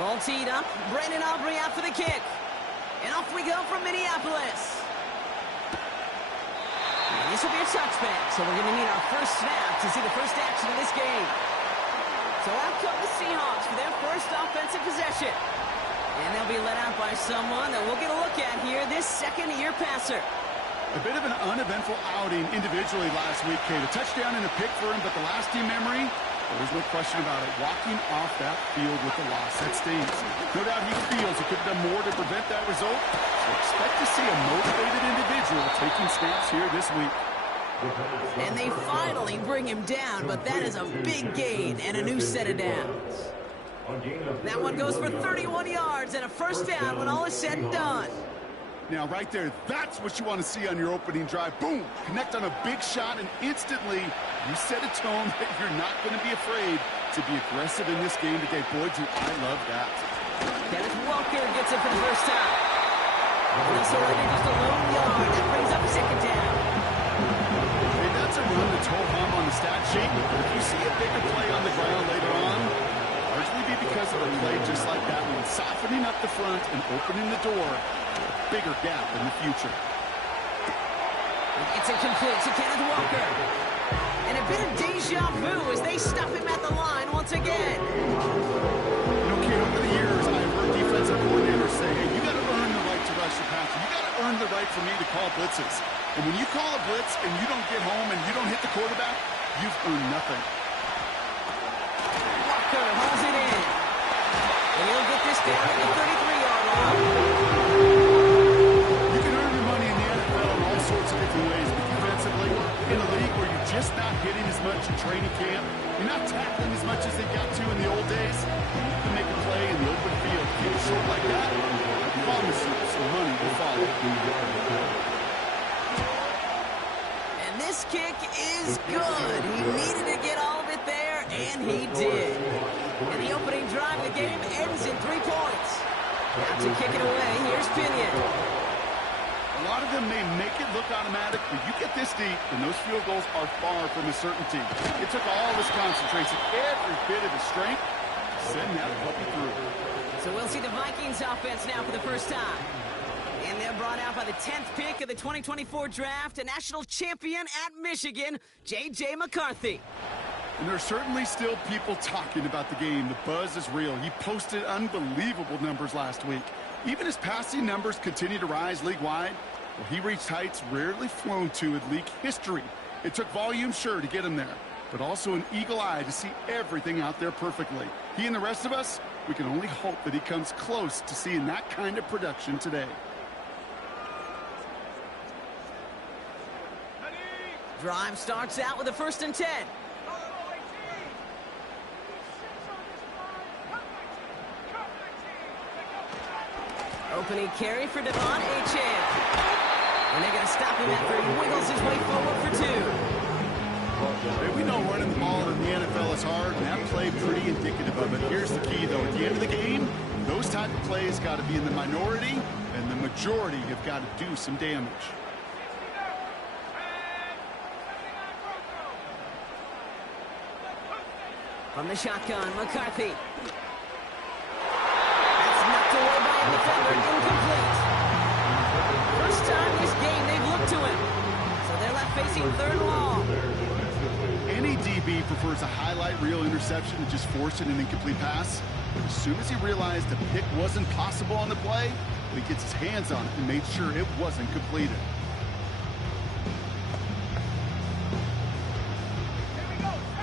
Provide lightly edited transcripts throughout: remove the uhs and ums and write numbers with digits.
Ball teed up. Brandon Aubrey out for the kick. And off we go from Minneapolis. And this will be a touchback, so we're going to need our first snap to see the first action of this game. So out come the Seahawks for their first offensive possession. And they'll be let out by someone that we'll get a look at here, this second-year passer. A bit of an uneventful outing individually last week, Kate. A touchdown and a pick for him, but the lasting memory, there's no question about it. Walking off that field with the loss, that stings. No doubt he feels he could have done more to prevent that result. So expect to see a motivated individual taking snaps here this week. And they finally bring him down, but that is a big gain and a new set of downs. That one goes for 31 yards and a first down when all is said and done. Now, right there, that's what you want to see on your opening drive. Boom! Connect on a big shot, and instantly you set a tone that you're not going to be afraid to be aggressive in this game today. Boy, do I love that. Kenneth Walker gets it for the first time. And they'll surrender just a lone yard. That brings up second down. Hey, that's a run that's ho-hum on the stat sheet. But if you see a bigger play on the ground later on, largely be because of a play just like that one, softening up the front and opening the door. Bigger gap in the future. It's incomplete to Kenneth Walker. And a bit of deja vu as they stop him at the line once again. You know, Kate, over the years, I've heard defensive coordinators say, hey, you got to earn the right to rush the passer. You got to earn the right for me to call blitzes. And when you call a blitz and you don't get home and you don't hit the quarterback, you've earned nothing. Walker hauls it in. And he'll get this down at the 33-yard line. Sorts of different ways, but defensively, in a league where you're just not hitting as much in training camp, you're not tackling as much as they got to in the old days, you can make a play in the open field. Keep it short like that, I promise you some money will follow. And this kick is good. He needed to get all of it there, and he did. And the opening drive of the game ends in 3 points. Now to kick it away, here's Pinion. A lot of them may make it look automatic, but you get this deep, and those field goals are far from a certainty. It took all of his concentration, every bit of his strength, to send that puppy through. So we'll see the Vikings offense now for the first time. And they're brought out by the 10th pick of the 2024 draft, a national champion at Michigan, J.J. McCarthy. And there's certainly still people talking about the game. The buzz is real. He posted unbelievable numbers last week. Even his passing numbers continue to rise league-wide. Well, he reached heights rarely flown to in league history. It took volume, sure, to get him there, but also an eagle eye to see everything out there perfectly. He and the rest of us, we can only hope that he comes close to seeing that kind of production today. Drive starts out with a 1st and 10. Opening carry for Devon Achane. And they're going to stop him after he wiggles his way forward for 2. Hey, we know running the ball in the NFL is hard, and that play pretty indicative of it. Here's the key, though. At the end of the game, those type of plays got to be in the minority, and the majority have got to do some damage. From the shotgun, McCarthy. Knocked away by a defender, incomplete. First time this game they've looked to him. So they're left facing 3rd and long. Any DB prefers a highlight reel interception to just forcing an incomplete pass. But as soon as he realized a pick wasn't possible on the play, he gets his hands on it and made sure it wasn't completed.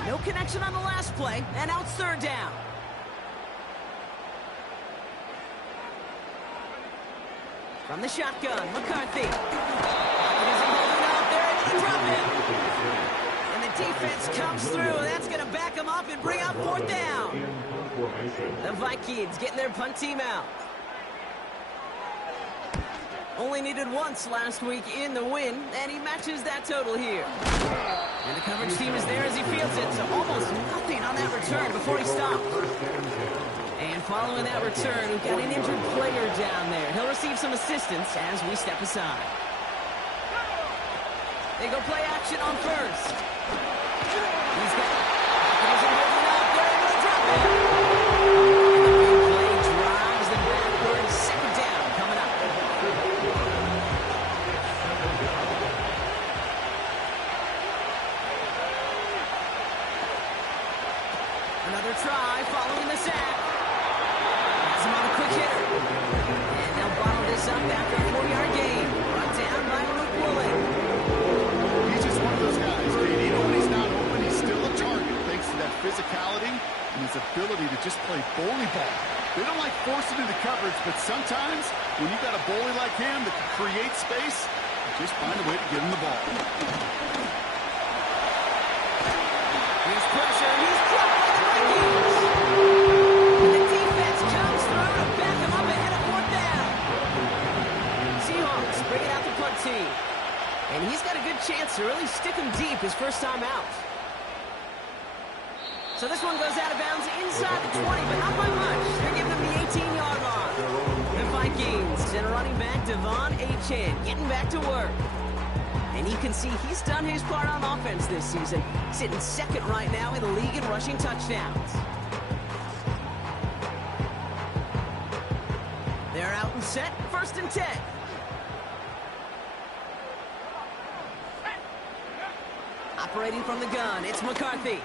No connection on the last play, and now it's 3rd down. From the shotgun, McCarthy. It isn't holding up there, and they drop him. And the defense comes through. That's going to back him up and bring up 4th down. The Vikings getting their punt team out. Only needed once last week in the win, and he matches that total here. And the coverage team is there as he fields it, so almost nothing on that return before he stopped. And following that return, we've got an injured player down there. He'll receive some assistance as we step aside. They go play action on 1st. He's got it. He's holding up. They're able to drop it. And the big play just play bully ball. They don't like forcing into coverage, but sometimes when you got a bully like him that can create space, just find a way to get him the ball. Here's pressure, and he's dropped by the Vikings. The defense comes through to back him up ahead of fourth down. Seahawks bring it out the punt team. And he's got a good chance to really stick him deep his first time out. So this one goes out of bounds inside the 20, but not by much. They're giving him the 18-yard line. The Vikings and running back Devon Achane getting back to work. And you can see he's done his part on offense this season, sitting second right now in the league in rushing touchdowns. They're out and set, 1st and 10. Operating from the gun, it's McCarthy.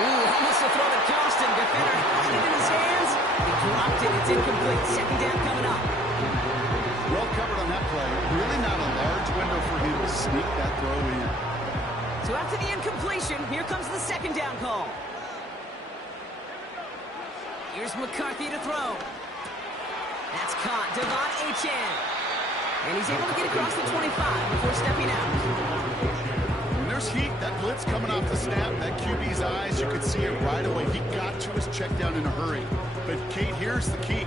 Ooh, almost a throw that cost him. Defender had it in his hands. He dropped it. It's incomplete. 2nd down coming up. Well covered on that play. Really not a large window for him to sneak that throw in. So after the incompletion, here comes the 2nd down call. Here's McCarthy to throw. That's caught. Devon Achane. And he's able to get across the 25 before stepping out. There's heat. That blitz coming off the snap. That QB's eyes, you could see it right away. He got to his check down in a hurry. But, Kate, here's the key.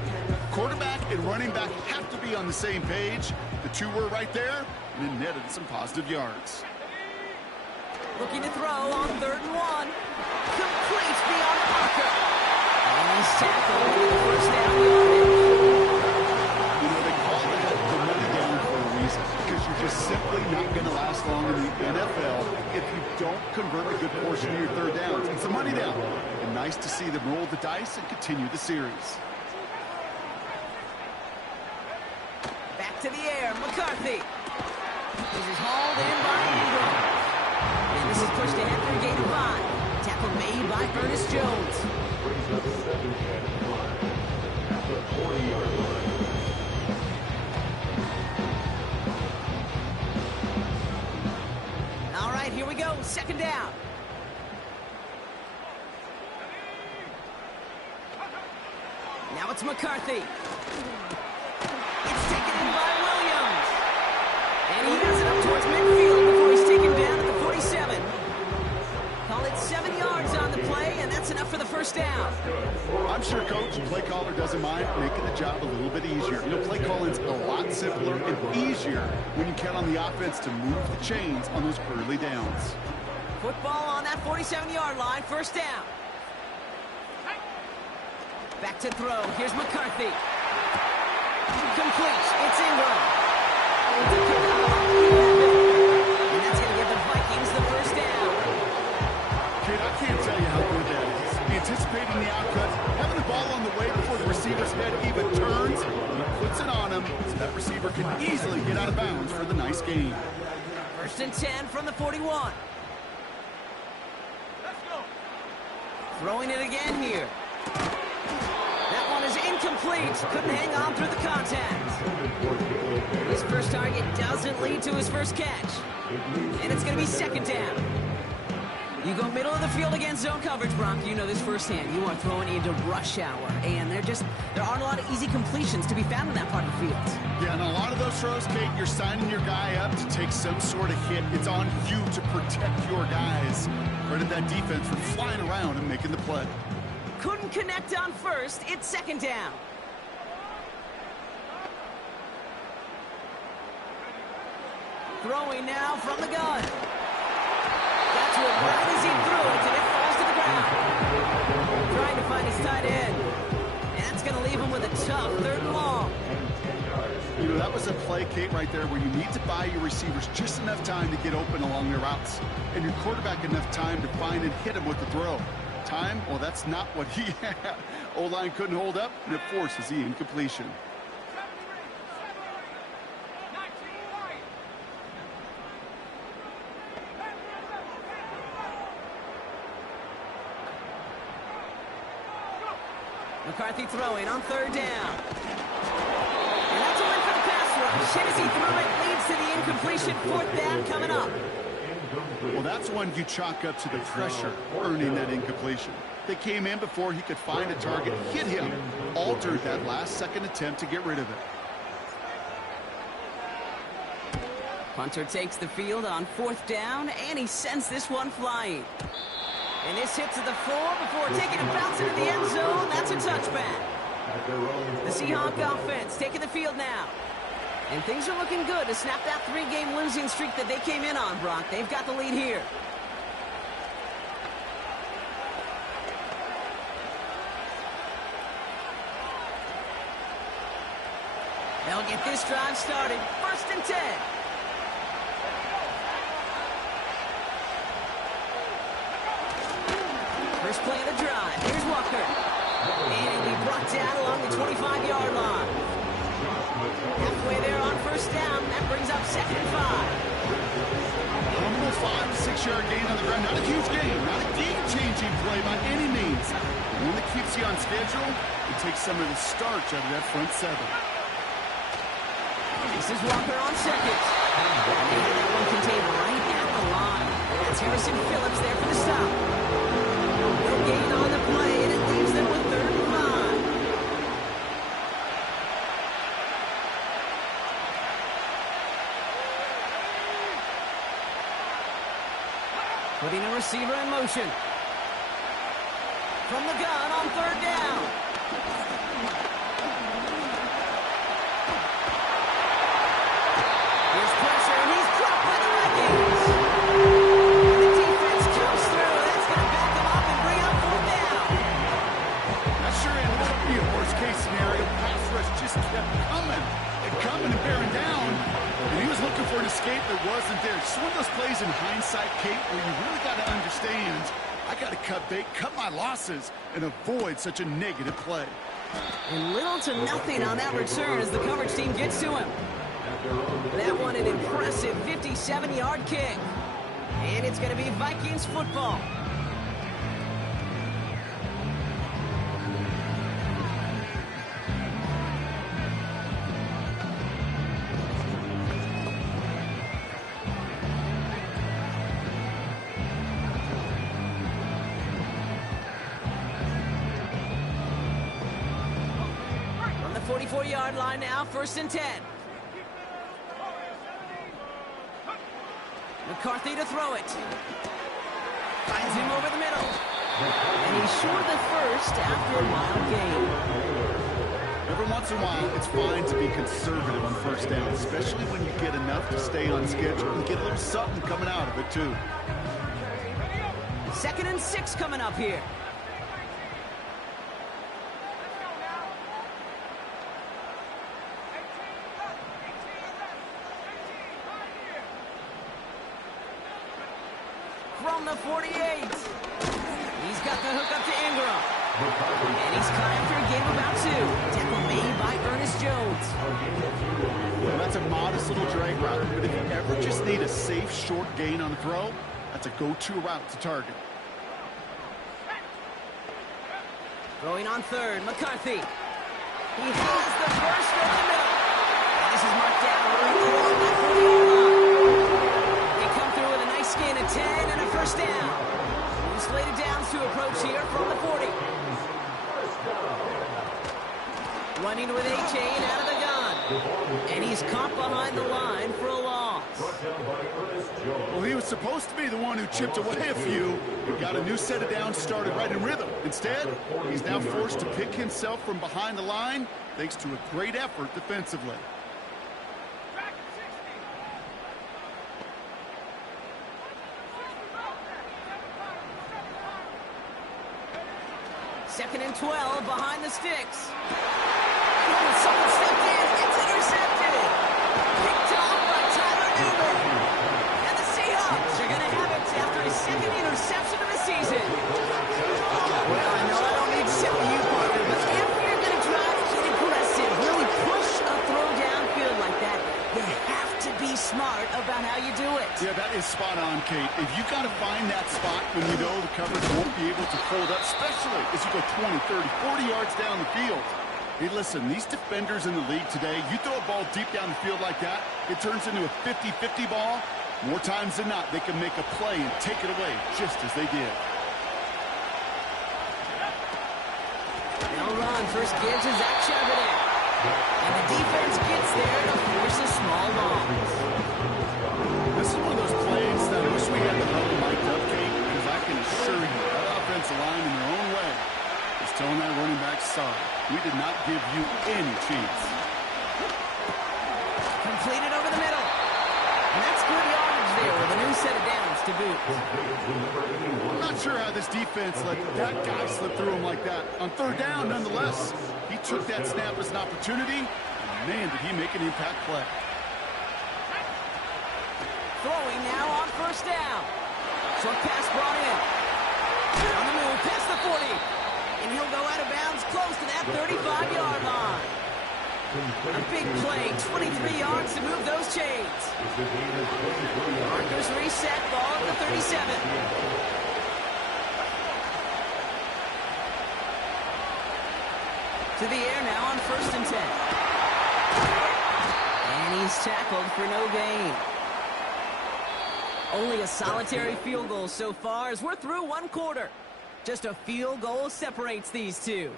Quarterback and running back have to be on the same page. The two were right there, and it netted some positive yards. Looking to throw on 3rd and 1. Complete beyond the marker. And he's tackled with the first down yardage. You know, they call that the money down for a reason, because you're just simply not going to last long in the NFL if you don't convert a good portion of your 3rd downs. It's a money down. And nice to see them roll the dice and continue the series. Back to the air, McCarthy. This is hauled in by Ingram. And this is pushed ahead for a gain of 5. Tackle made by Ernest Jones. All right, here we go. 2nd down. Now it's McCarthy. It's taken in by Williams. And he has it up towards midfield before he's taken down at the 47. Call it 7 yards on the play, and that's enough for the first down. I'm sure Coach, play caller doesn't mind making the job a little bit easier. You know, play calling's a lot simpler and easier when you count on the offense to move the chains on those early downs. Football on that 47-yard line, first down. Back to throw. Here's McCarthy. Complete. It's Ingram. And that's going to give the Vikings the first down. Kid, I can't tell you how good that is. Anticipating the outcut, having the ball on the way before the receiver's head even turns, he puts it on him so that receiver can easily get out of bounds for the nice gain. 1st and 10 from the 41. Throwing it again here. That one is incomplete. Couldn't hang on through the contact. His first target doesn't lead to his first catch. And it's going to be 2nd down. You go middle of the field against zone coverage, Brock. You know this firsthand. You are throwing into rush hour. And there aren't a lot of easy completions to be found in that part of the field. Yeah, and a lot of those throws, Kate, you're signing your guy up to take some sort of hit. It's on you to protect your guys. Credit that defense for flying around and making the play. Couldn't connect on first. It's 2nd down. Throwing now from the gun. Got to it right as he threw it, and it falls to the ground. Trying to find his tight end. And that's going to leave him with a tough 3rd and long. You know, that was a play, Kate, right there where you need to buy your receivers just enough time to get open along their routes. And your quarterback enough time to find and hit him with the throw. Time? Well, that's not what he had. O-line couldn't hold up, and it forces the incompletion. McCarthy throwing on 3rd down. And that's a win for the pass rush. Hit as he threw it, leads to the incompletion. 4th down coming up. Well, that's one you chalk up to the pressure earning that incompletion. They came in before he could find a target, hit him, altered that last-second attempt to get rid of it. Punter takes the field on 4th down, and he sends this one flying. And this hits at the 4 before taking a bounce into the end zone. That's a touchback. The Seahawk offense taking the field now. And things are looking good to snap that 3-game losing streak that they came in on, Brock. They've got the lead here. They'll get this drive started. 1st and 10. First play of the drive. Here's Walker. And he'll be brought down along the 25-yard line. Halfway there on 1st down. That brings up 2nd and 5. Humble 5 to 6 yard gain on the ground. Not a huge gain. Not a game-changing play by any means. One that keeps you on schedule and takes some of the starch out of that front 7. This is Walker on 2nd. And they had that one contained right at the line. That's Harrison Phillips there for the stop. No gain on the play, and it leaves them with 3rd and 5. Putting a receiver in motion. From the gun on 3rd down. Here's pressure, and he's dropped by the Vikings. The defense comes through. That's going to back them up and bring up 4th down. That sure ended up being a worst-case scenario. Pass rush just kept coming and bearing down. And he was looking for an escape that wasn't there. Just one of those plays in hindsight, Kate, where you really got to understand, I got to cut bait, cut my losses, and avoid such a negative play. And little to nothing on that return as the coverage team gets to him. That one an impressive 57-yard kick. And it's going to be Vikings football. From the 44-yard line now, 1st and 10. McCarthy to throw it. Finds him over the middle. And he's short the 1st after a wild gain. Every once in a while, it's fine to be conservative on 1st down, especially when you get enough to stay on schedule and get a little something coming out of it, too. 2nd and 6 coming up here. From the 48. He's got the hook up to Ingram. And he's caught after a game of about 2. Tackle made by Ernest Jones. Well, that's a modest little drag route, but if you ever just need a safe, short gain on a throw, that's a go-to route to target. Throwing on 3rd, McCarthy. He has the first over the middle. And this is marked down right along that 40-yard line. They come through with a nice gain of 10 and a 1st down. New slated downs to approach here from the 40. Running with A-Chain out of the gun. And he's caught behind the line for a loss. Well, he was supposed to be the one who chipped away a few and got a new set of downs started right in rhythm. Instead, he's now forced to pick himself from behind the line thanks to a great effort defensively. Second and 12 behind the sticks. Oh, someone stepped in. It's intercepted. Picked off by Tyler Newman. And the Seahawks are going to have it after his 2nd interception of the season. Well, I know I don't need to tell you, Parker, but if you're going to try to get aggressive, really push a throw downfield like that, you have to be smart about how you do it. Yeah, that is spot on, Kate. If you got to find that spot when you know the coverage won't be able to hold up, especially as you go 20, 30, 40 yards down the field. Hey, listen, these defenders in the league today, you throw a ball deep down the field like that, it turns into a 50-50 ball. More times than not, they can make a play and take it away, just as they did. They'll run. First give to Zach Charbonnet. And the defense gets there to force a small loss. This is one of those plays that I wish we had the rubber mic'd up, Kate, because I can assure you that offensive line in their own way is telling that running back, sorry, we did not give you any chance. Completed over the middle. And that's good yardage there with a new set of downs to boot. I'm not sure how this defense let that guy slip through him like that. On third down, nonetheless, he took that snap as an opportunity, and man, did he make an impact play. Throwing now on first down. Short pass brought in. On the move, past the 40. And he'll go out of bounds close to that 35-yard line. A big play, 23 yards to move those chains. Markers reset, ball at the 37. To the air now on first and 10. And he's tackled for no gain. Only a solitary field goal so far as we're through one quarter. Just a field goal separates these two.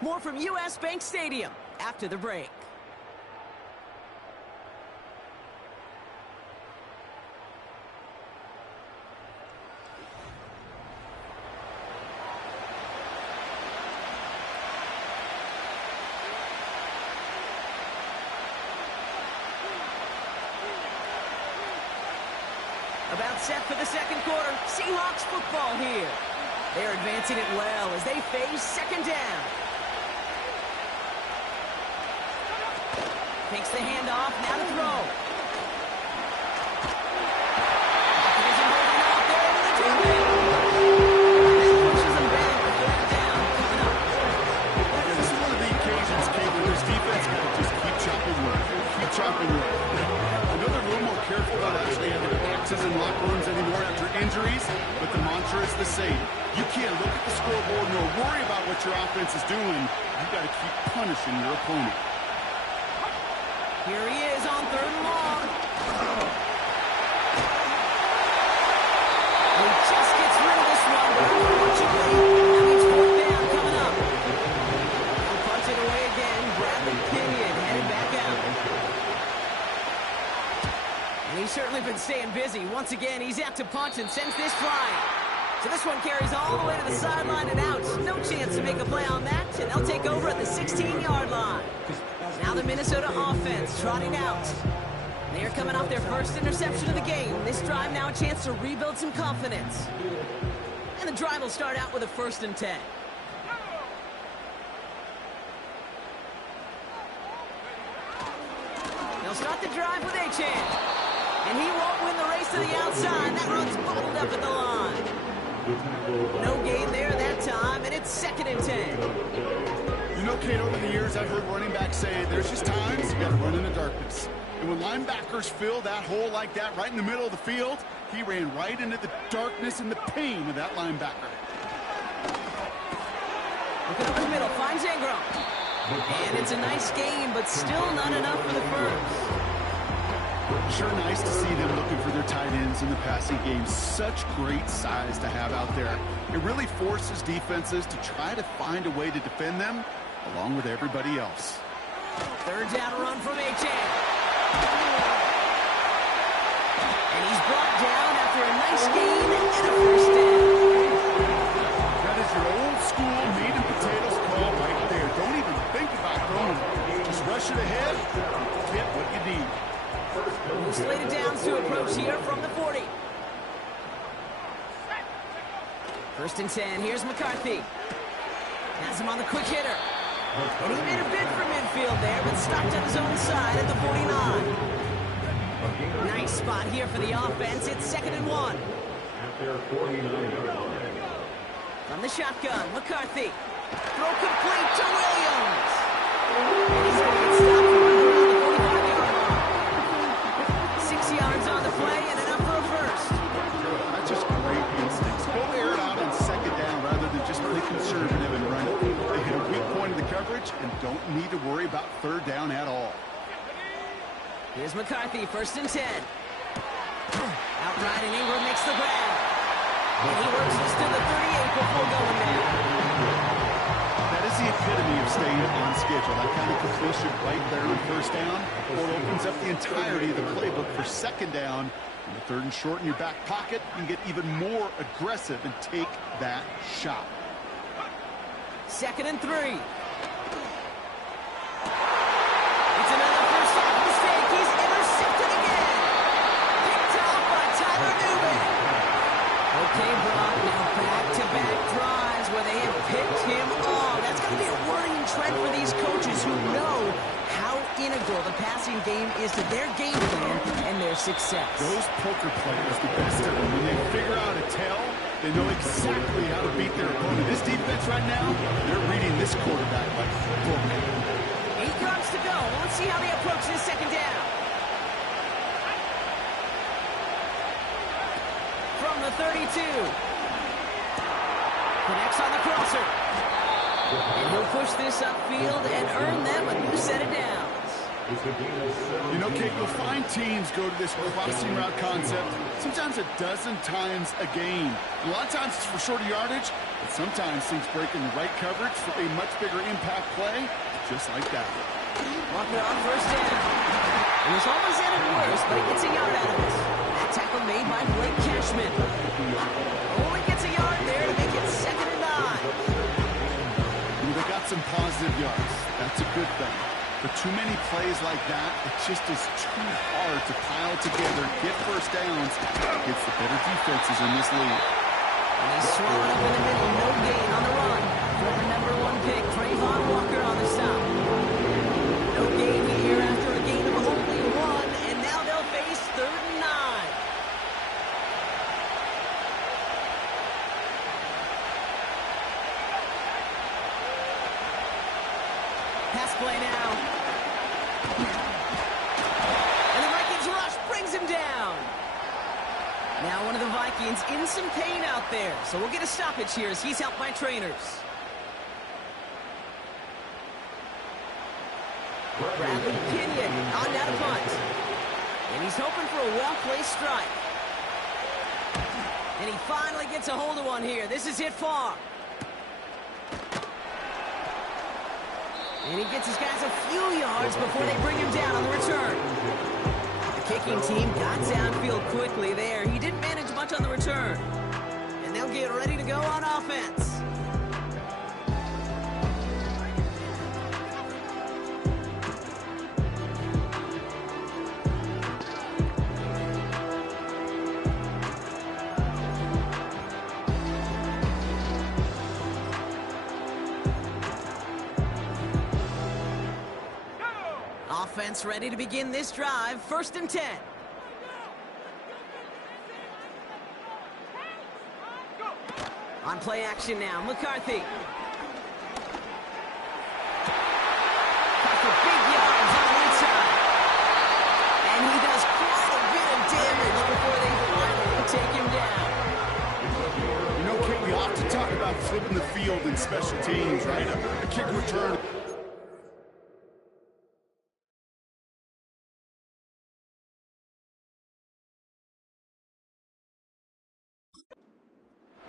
More from U.S. Bank Stadium after the break. About set for the second quarter. Seahawks football here. They're advancing it well as they face second down. Takes the handoff, now to throw. Isn't holding off there over the top. That pushes them back for third down. Coming up. Yeah, this is one of the occasions, Kate, where this defense got to just keep chopping wood. Keep chopping wood. I know they're a little more careful about actually having axes in locker rooms anymore after injuries, but the mantra is the same. You can't look at the scoreboard nor worry about what your offense is doing. You got to keep punishing your opponent. Here he is on third and long. He just gets rid of this one, but unfortunately, that means fourth down coming up. He'll punch it away again. Bradley Pinion headed back out. And he's certainly been staying busy. Once again, he's out to punch and sends this flying. So this one carries all the way to the sideline and out. No chance to make a play on that, and they'll take over at the 16-yard line. Now the Minnesota offense trotting out. They're coming off their first interception of the game. This drive now a chance to rebuild some confidence. And the drive will start out with a first and 10. They'll start the drive with Achane. And he won't win the race to the outside. That run's bottled up at the line. No gain there that time, and it's second and 10. You know, Kate, over the years, I've heard running backs say there's just times you got to run in the darkness. And when linebackers fill that hole like that right in the middle of the field, he ran right into the darkness and the pain of that linebacker. Looking over the middle, finds Ingram. And it's a nice game, but still not enough for the first. Sure nice to see them looking for their tight ends in the passing game. Such great size to have out there. It really forces defenses to try to find a way to defend them along with everybody else. Third down run from Achane. And he's brought down after a nice gain and a first down. That is your old school meat and potatoes call right there. Don't even think about throwing. Just rush it ahead and get what you need. Slated downs to approach here from the 40. First and 10. Here's McCarthy. Has him on the quick hitter. And he made a bid for midfield there, but stopped on his own side at the 49. Nice spot here for the offense. It's second and 1. From the shotgun, McCarthy. Throw complete to Williams. And he's going to get stopped around the 45-yard line. 6 yards on the play and enough for a first. That's just great instincts. Go air it out on second down rather than just play conservative and run it. They hit a weak point of the coverage and don't need to worry about third down at all. Here's McCarthy, first and 10. Outright, and Ingram makes the grab. And he works this to the 38 before going down. That is the epitome of staying on schedule. That kind of completion right there on first down. Well, it opens up the entirety of the playbook for second down. And the third and short in your back pocket, you can get even more aggressive and take that shot. 2nd and 3. It's another first half mistake. He's intercepted again. Picked off by Tyler Newman. Okay, Brock, now back-to-back drives where they have picked him off. That's going to be a worrying trend for these coaches who know how integral the passing game is to their game plan and their success. Those poker players, the best of them, when they figure out a tell, they know exactly how to beat their opponent. This defense right now, they're reading this quarterback like a book. 8 yards to go. Let's see how they approach this second down. From the 32. Connects on the crosser. And he'll push this upfield and earn them a new set of downs. You know, Kate, you'll find teams go to this crossing route concept sometimes a dozen times a game. A lot of times it's for shorter yardage, but sometimes things break in the right coverage for a much bigger impact play, just like that. Walker on first down. It was almost ended worse, but he gets a yard out of it. That tackle made by Blake Cashman. Only gets a yard there to make it 2nd and 9. They got some positive yards. That's a good thing. But too many plays like that, it just is too hard to pile together, get first downs against the better defenses in this league. And he's swallowed up in the middle, no gain on the run. Former #1 pick, Trayvon Walker on the stop. No gain here after a gain of only 1, and now they'll face 3rd and 9. Pass play now. And the Vikings rush brings him down. Now one of the Vikings in some pain out there. So we'll get a stoppage here as he's helped by trainers. Bradley Pinion on down to punt. And he's hoping for a well-placed strike. And he finally gets a hold of one here. This is hit far. And he gets his guys a few yards before they bring him down on the return. The kicking team got downfield quickly there. He didn't manage much on the return. And they'll get ready to go on offense. Offense ready to begin this drive. 1st and 10. On play action now, McCarthy. For big yards on the inside. And he does quite a bit of damage before they finally take him down. You know, Kate, we often talk about flipping the field in special teams, right? A kick return.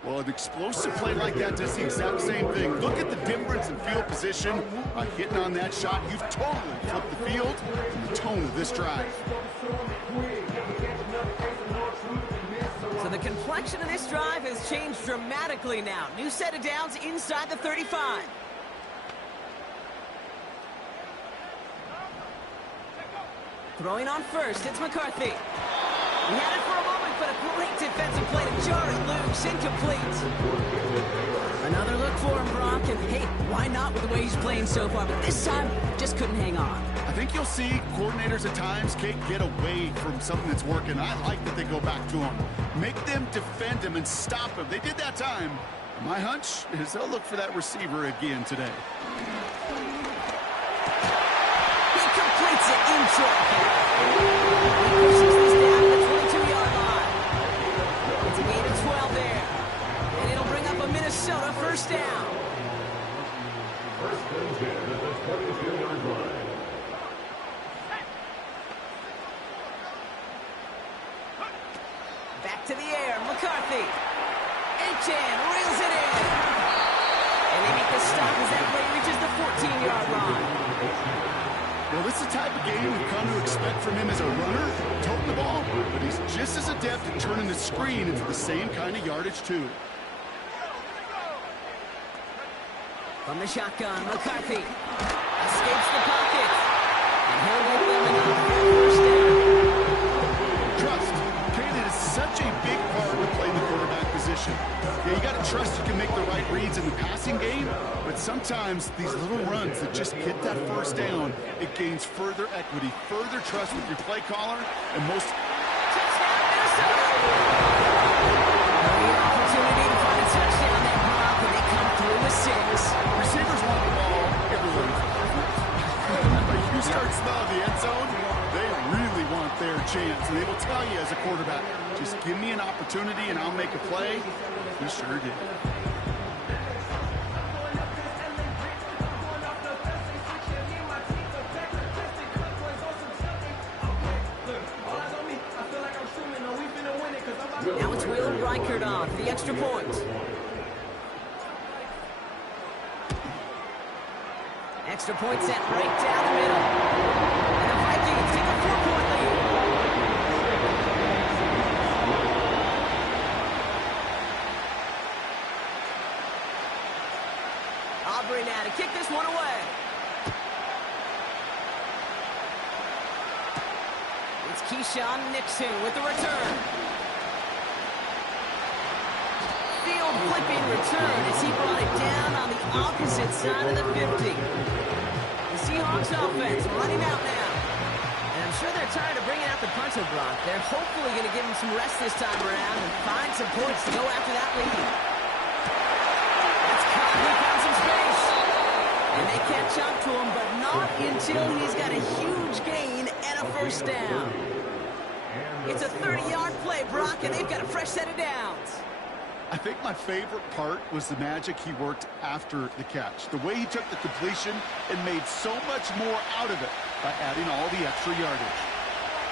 Well, an explosive play like that does the exact same thing. Look at the difference in field position. By hitting on that shot, you've totally flipped the field and the tone of this drive. So the complexion of this drive has changed dramatically now. New set of downs inside the 35. Throwing on first, it's McCarthy. He had it for a moment, but a great defensive play to jar it loose, incomplete. Another look for him, Brock, and hey, why not with the way he's playing so far? But this time, just couldn't hang on. I think you'll see coordinators at times, Kate, get away from something that's working. I like that they go back to him. Make them defend him and stop him. They did that time. My hunch is they'll look for that receiver again today. He completes it in traffic. He pushes this down to the 22-yard line. It's a gain of 12 there. And it'll bring up a Minnesota first down. First and 10 at the 22-yard line. to the air. McCarthy. H-Chan reels it in. And they make the stop as that play reaches the 14-yard line. Well, this is the type of game we've come to expect from him as a runner, toting the ball, but he's just as adept at turning the screen into the same kind of yardage, too. From the shotgun, McCarthy escapes the pocket. And he'll get them another first down. Trust. Okay, that is such a big part of playing the quarterback position. Yeah, you got to trust you can make the right reads in the passing game, but sometimes these little runs that just get that first down, it gains further equity, further trust with your play caller, and most... Touchdown, Minnesota! Great opportunity to find a touchdown that block, and they come through with 6. Receivers want the ball everywhere. But you start smelling the end zone, they really want their chance, and they will tell you as a quarterback, just give me an opportunity and I'll make a play. He sure did. Now it's Will Reichert on for the extra point. Extra point set right down the middle. And the Vikings take a 4-point lead. Aubrey now to kick this one away. It's Keyshawn Nixon with the return. Field flipping return as he brought it down on the opposite side of the 50. The Seahawks offense running out now. And I'm sure they're tired of bringing out the punter block. They're hopefully going to give him some rest this time around and find some points to go after that lead. That's caught. He found some space. And they catch up to him, but not until he's got a huge gain and a first down. It's a 30-yard play, Brock, and they've got a fresh set of downs. I think my favorite part was the magic he worked after the catch. The way he took the completion and made so much more out of it by adding all the extra yardage.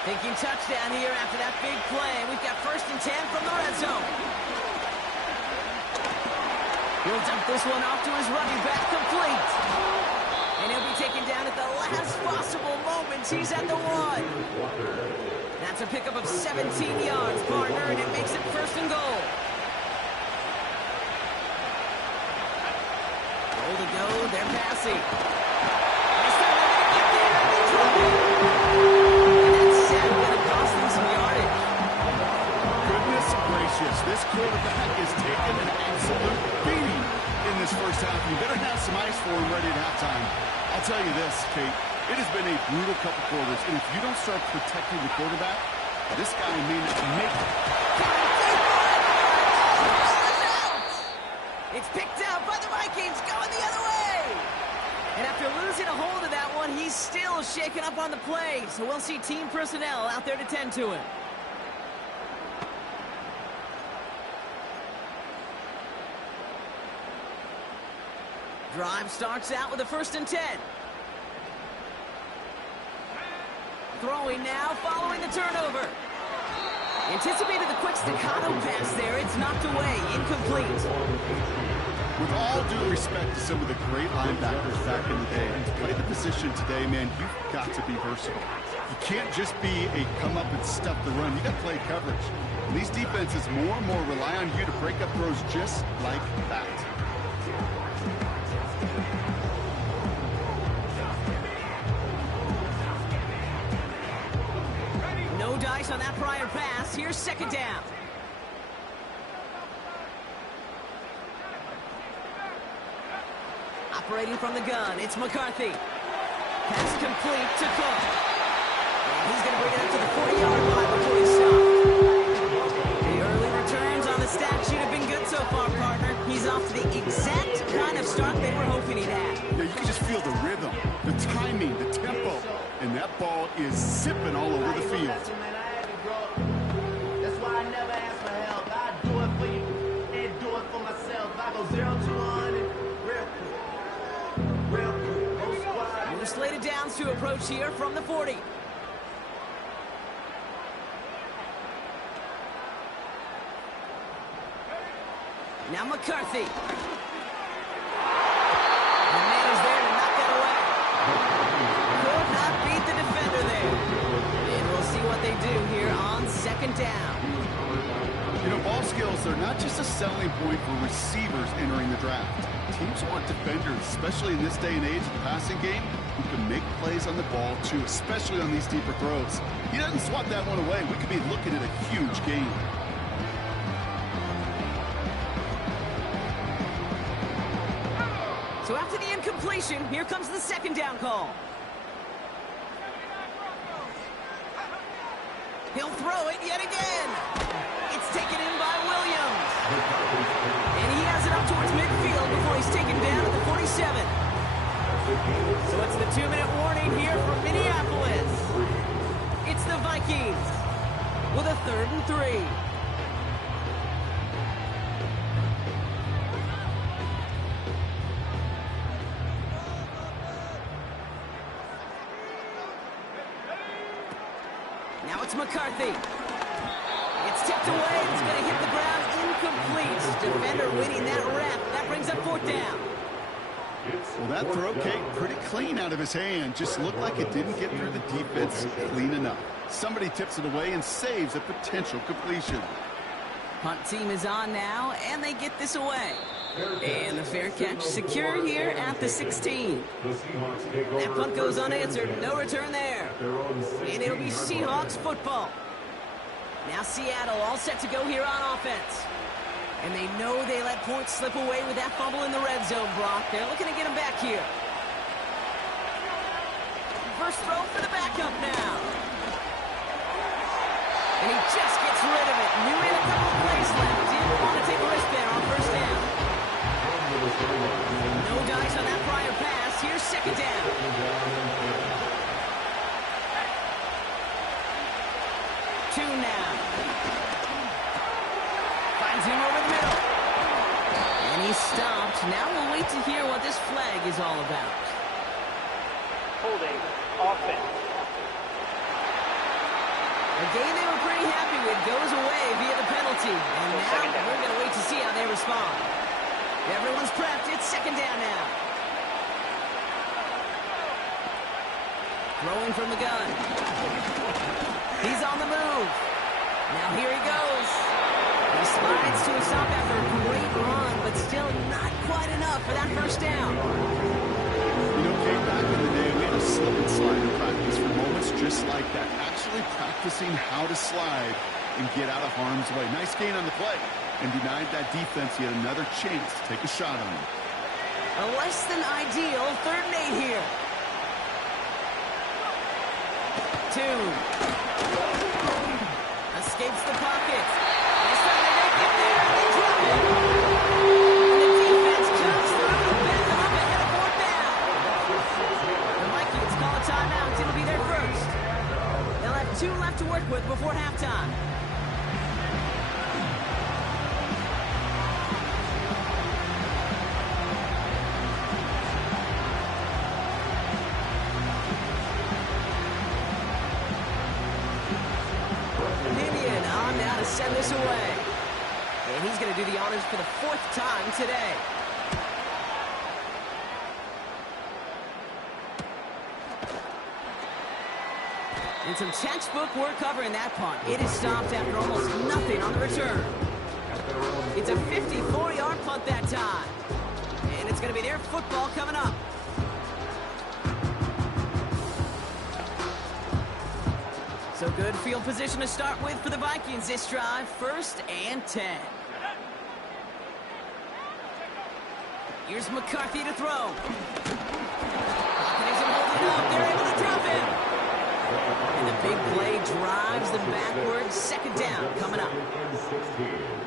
Thinking touchdown here after that big play. We've got 1st and 10 from the red zone. He'll dump this one off to his running back, complete. And he'll be taken down at the last possible moments. He's at the 1. That's a pickup of 17 yards, partner, and it makes it 1st and goal. Goal to go, they're passing. This time they're going to get there, and they drop it. And that's sad, going to cost them some yardage. Goodness gracious, this quarterback is taking an absolute beating in this first half. You better have some ice for him ready at halftime. I'll tell you this, Kate, it has been a brutal couple quarters, and if you don't start protecting the quarterback, this guy may not make it. It's picked up by the Vikings, going the other way. And after losing a hold of that one, he's still shaking up on the play. So we'll see team personnel out there to tend to him. Drive starts out with a 1st and 10. Throwing now, following the turnover. Anticipated the quick staccato pass there. It's knocked away, incomplete. With all due respect to some of the great linebackers back in the day, to play the position today, man, you've got to be versatile. You can't just be a come up and stuff the run. You got to play coverage. And these defenses more and more rely on you to break up throws just like that. No dice on that prior pass. Here's 2nd down. Operating from the gun, it's McCarthy. Pass complete to Cook. And he's going to bring it up to the 40-yard line before he stopped. The early returns on the stat sheet have been good so far, partner. He's off to the exact kind of start they were hoping he'd have. Yeah, you can just feel the rhythm, the timing, the tempo, and that ball is zipping all over the field. That's why I never ask for help. I do it for you and do it for myself. I go 0 to 100 real quick. Real quick. Whole squad. We're slated downs to approach here from the 40. Now McCarthy. The man is there to knock that away. Could not beat the defender there. And we'll see what they do here on second down. You know, ball skills are not just a selling point for receivers entering the draft. Teams want defenders, especially in this day and age of the passing game, who can make plays on the ball too, especially on these deeper throws. He doesn't swat that one away. We could be looking at a huge game. So after the incompletion, here comes the second down call. He'll throw it yet again. It's taken in by Williams. And he has it up towards midfield before he's taken down at the 47. So it's the 2-minute warning here from Minneapolis. It's the Vikings with a 3rd and 3. Now it's McCarthy. It's tipped away. It's going to hit the ground incomplete. Defender winning that rep. That brings up 4th down. Well, that throw came pretty clean out of his hand. Just looked like it didn't get through the defense clean enough. Somebody tips it away and saves a potential completion. Punt team is on now, and they get this away. And the fair catch secure here at the 16. That punt goes unanswered. No return there. And it'll be Seahawks football. Now Seattle all set to go here on offense. And they know they let points slip away with that fumble in the red zone, Brock. They're looking to get him back here. First throw for the backup now. And he just gets rid of it. Knew he had a couple of plays left. Didn't want to take a risk there on first down. No dice on that prior pass. Here's second down. 2 now. Finds him over the middle. And he's stopped. Now we'll wait to hear what this flag is all about. Holding offense. A game they were pretty happy with goes away via the penalty. And now we're going to wait to see how they respond. Everyone's prepped. It's second down now. Throwing from the gun. He's on the move. Now here he goes. He slides to a stop after a great run, but still not quite enough for that first down. You know, Kate, back in the day, we had a slip and slide in practice for moments just like that. Actually practicing how to slide and get out of harm's way. Nice gain on the play. And denied that defense yet another chance to take a shot on him. A less than ideal 3rd and 8 here. 2. Escapes the pocket. He's trying to make it there. They drop it. And the defense comes through to bend them up ahead of 4th down. The Vikings call a timeout. It'll be their first. They'll have 2 left to work with before halftime. Send this away. And he's going to do the honors for the 4th time today. And some textbook work covering that punt. It is stopped after almost nothing on the return. It's a 54-yard punt that time. And it's going to be their football coming up. So good field position to start with for the Vikings this drive. 1st and 10. Here's McCarthy to throw. He's holding up. They're able to drop him. And the big play drives them backwards. Second down coming up.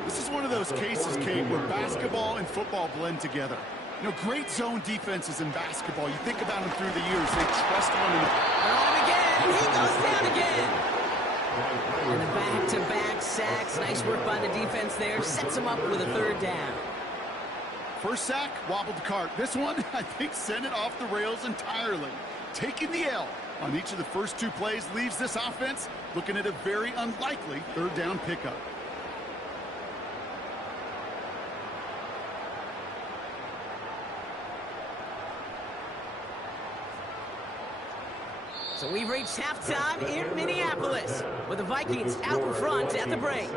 This is one of those cases, Kate, where basketball and football blend together. You know, great zone defenses in basketball. You think about them through the years. They trust one another. On him again. He goes down again. And the back-to-back sacks. Nice work by the defense there. Sets him up with a 3rd down. First sack, wobbled the cart. This one, I think, sent it off the rails entirely. Taking the L on each of the first 2 plays leaves this offense looking at a very unlikely 3rd down pickup. So we've reached halftime in Minneapolis, with the Vikings out in front at the break.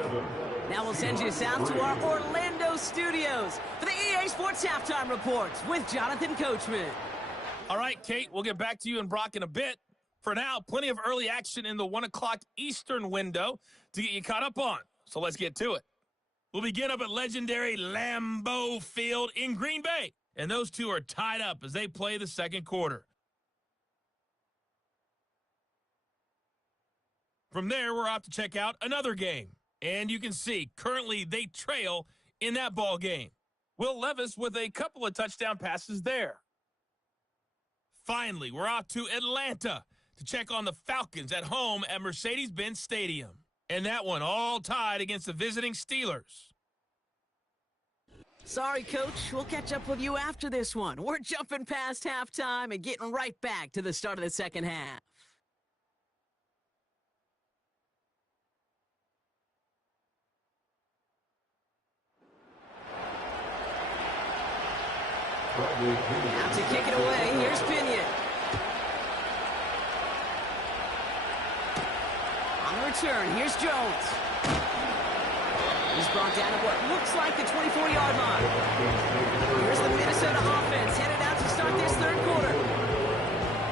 Now we'll send you south to our Orlando studios for the EA Sports Halftime Reports with Jonathan Coachman. All right, Kate, we'll get back to you and Brock in a bit. For now, plenty of early action in the 1 o'clock Eastern window to get you caught up on. So let's get to it. We'll begin up at legendary Lambeau Field in Green Bay. And those two are tied up as they play the second quarter. From there, we're off to check out another game. And you can see, currently they trail in that ball game. Will Levis with a couple of touchdown passes there. Finally, we're off to Atlanta to check on the Falcons at home at Mercedes-Benz Stadium. And that one all tied against the visiting Steelers. Sorry, Coach. We'll catch up with you after this one. We're jumping past halftime and getting right back to the start of the second half. Now to kick it away, here's Pinion. On the return, here's Jones. He's brought down at what looks like the 24-yard line. Here's the Minnesota offense headed out to start this third quarter.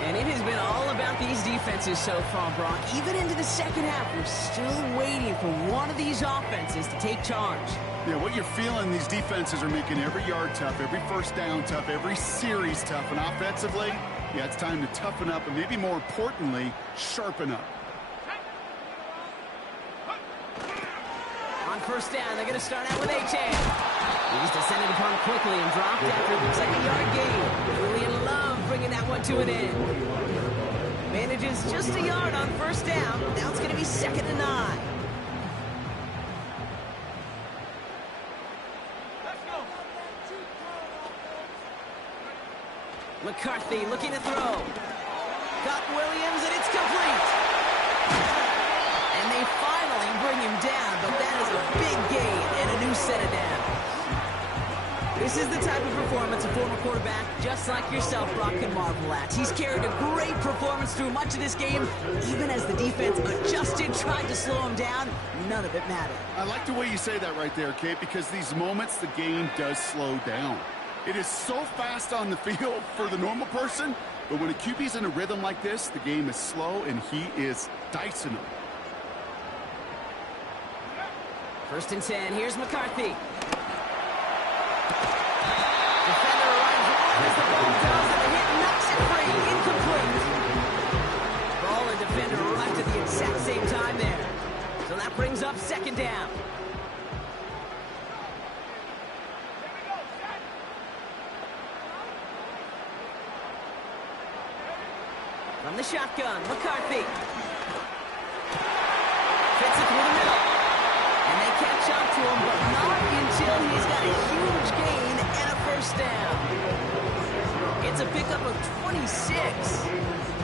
And it has been all about these defenses so far, Brock. Even into the second half, we're still waiting for one of these offenses to take charge. Yeah, what you're feeling, these defenses are making every yard tough, every first down tough, every series tough. And offensively, yeah, it's time to toughen up and maybe more importantly, sharpen up. On first down, they're going to start out with Achane. He's descended upon quickly and dropped after it looks like a yard gain. Julian Love bringing that one to an end. Manages just a yard on first down. Now it's going to be 2nd and 9. McCarthy looking to throw. Got Williams, and it's complete. And they finally bring him down, but that is a big gain and a new set of downs. This is the type of performance a former quarterback, just like yourself, Brock, can marvel at. He's carried a great performance through much of this game. Even as the defense adjusted, tried to slow him down, none of it mattered. I like the way you say that right there, Kate, because these moments the game does slow down. It is so fast on the field for the normal person, but when a QB's in a rhythm like this, the game is slow and he is dicing them. 1st and 10, here's McCarthy. Defender arrives right as the ball goes, and the hit knocks it free, incomplete. Ball and defender arrived at the exact same time there. So that brings up 2nd down. From the shotgun, McCarthy. Fits it through the middle. And they catch up to him, but not until he's got a huge gain and a first down. It's a pickup of 26.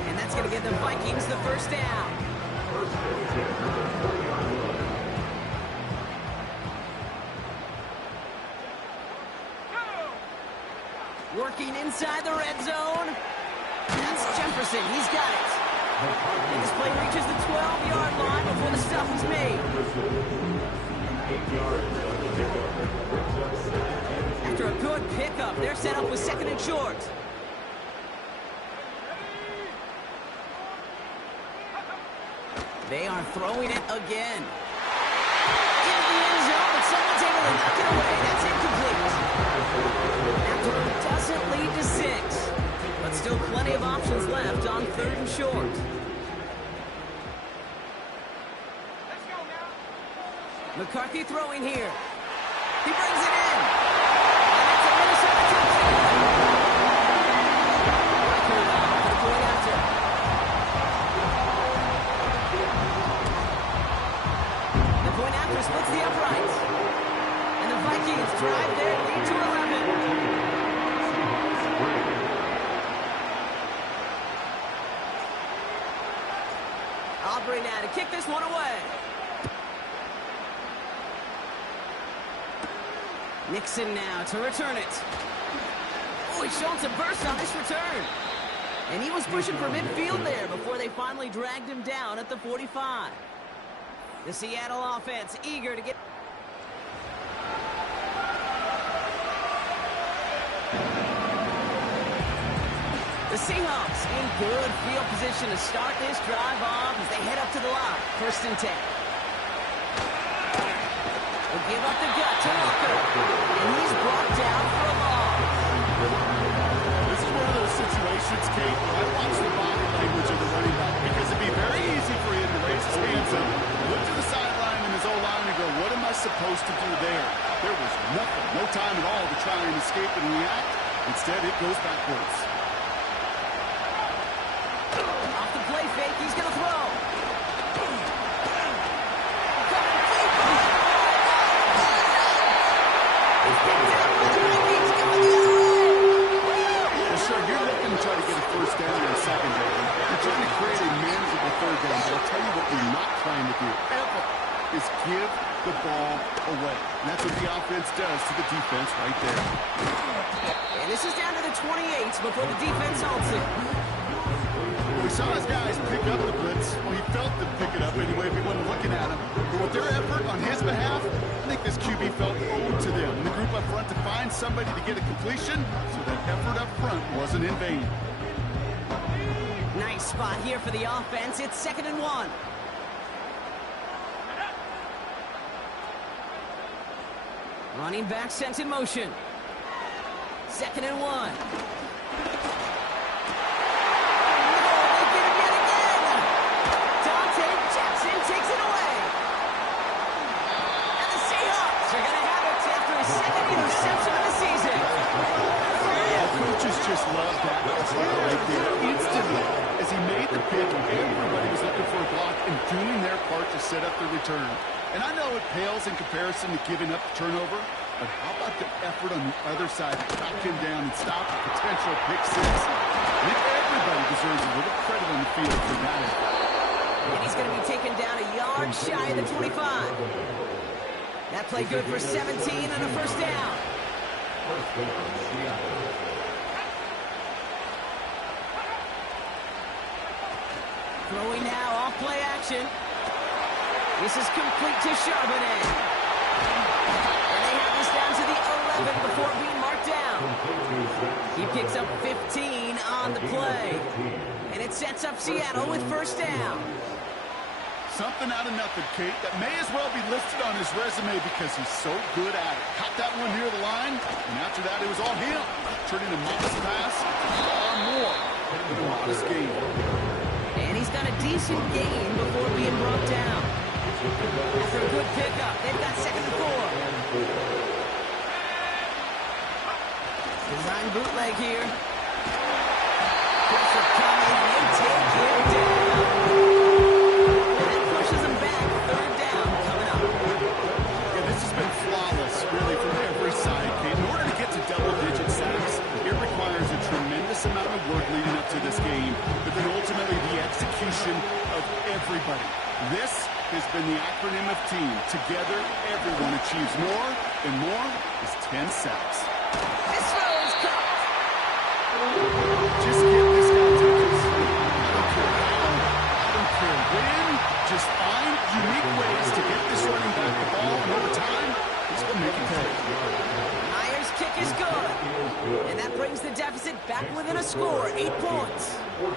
And that's going to give the Vikings the first down. Working inside the red zone. That's Jefferson. He's got it. And this play reaches the 12-yard line before the stop is made. After a good pickup, they're set up with 2nd and short. They are throwing it again. Into the end zone, but someone's able to knock it away. That's incomplete. After it doesn't lead to 6. But still plenty of options left on 3rd and short. McCarthy throwing here. He brings it in. And it's a Minnesota touchdown. The point after. The point after splits the uprights. And the Vikings drive their lead to 11. Aubrey now to kick this one away. Nixon now to return it. Oh, he's showing some burst on this return. And he was pushing for midfield there before they finally dragged him down at the 45. The Seattle offense eager to get... The Seahawks in good field position to start this drive off as they head up to the line. 1st and 10. They'll give up the gut to Walker. And he's brought down for a loss. This is one of those situations, Kate, where I watch the body language of the running back because it'd be very easy for him to raise his hands up, look to the sideline and his O-line and go, what am I supposed to do there? There was nothing, no time at all to try and escape and react. Instead, it goes backwards. Off the play fake, he's going to throw. Sure, you're looking to try to get a 1st down or a 2nd down. You're trying to create a manageable 3rd down, but I'll tell you what you're not trying to do, ever, is give the ball away. And that's what the offense does to the defense right there. And this is down to the 28 before the defense halts it. We saw his guys pick up the blitz. Well, he felt them pick it up anyway if he wasn't looking at him. But with their effort on his behalf, I think this QB felt owed to them. And the group up front to find somebody to get a completion, so that effort up front wasn't in vain. Nice spot here for the offense. It's 2nd and 1. Running back sent in motion. 2nd and 1. Just loved that right there. Instantly, as he made the pick, everybody was looking for a block and doing their part to set up the return. And I know it pales in comparison to giving up the turnover, but how about the effort on the other side to track him down and stop a potential pick 6? I think everybody deserves a little credit on the field for that effort. And he's going to be taken down a yard shy of the 25. That play good for 17 and a 1st down. Throwing now, off play action. This is complete to Charbonnet. And they have this down to the 11 before being marked down. He picks up 15 on the play. And it sets up Seattle with 1st down. Something out of nothing, Kate, that may as well be listed on his resume because he's so good at it. Caught that one near the line, and after that, it was all him. Turning a modest pass into far more than a modest gain. And he's got a decent gain before being brought down. After a good pickup, they've got 2nd and 4. Design bootleg here. Pressure coming, they take him down. And that pushes him back. 3rd down coming up. Yeah, this has been flawless, really, from every side, Kate. In order to get to double-digit sacks, it requires a tremendous amount of work leading up to this game, but then ultimately the execution of everybody. This has been the acronym of team. Together, everyone achieves more, and more is 10 sacks. This throw is caught. Just get this guy touches. I don't care how, I don't care when. Just find unique ways to get this running back the ball, and over time, he's going to make it pay. Myers' kick is good. And that brings the deficit back within a score, 8 points. Well,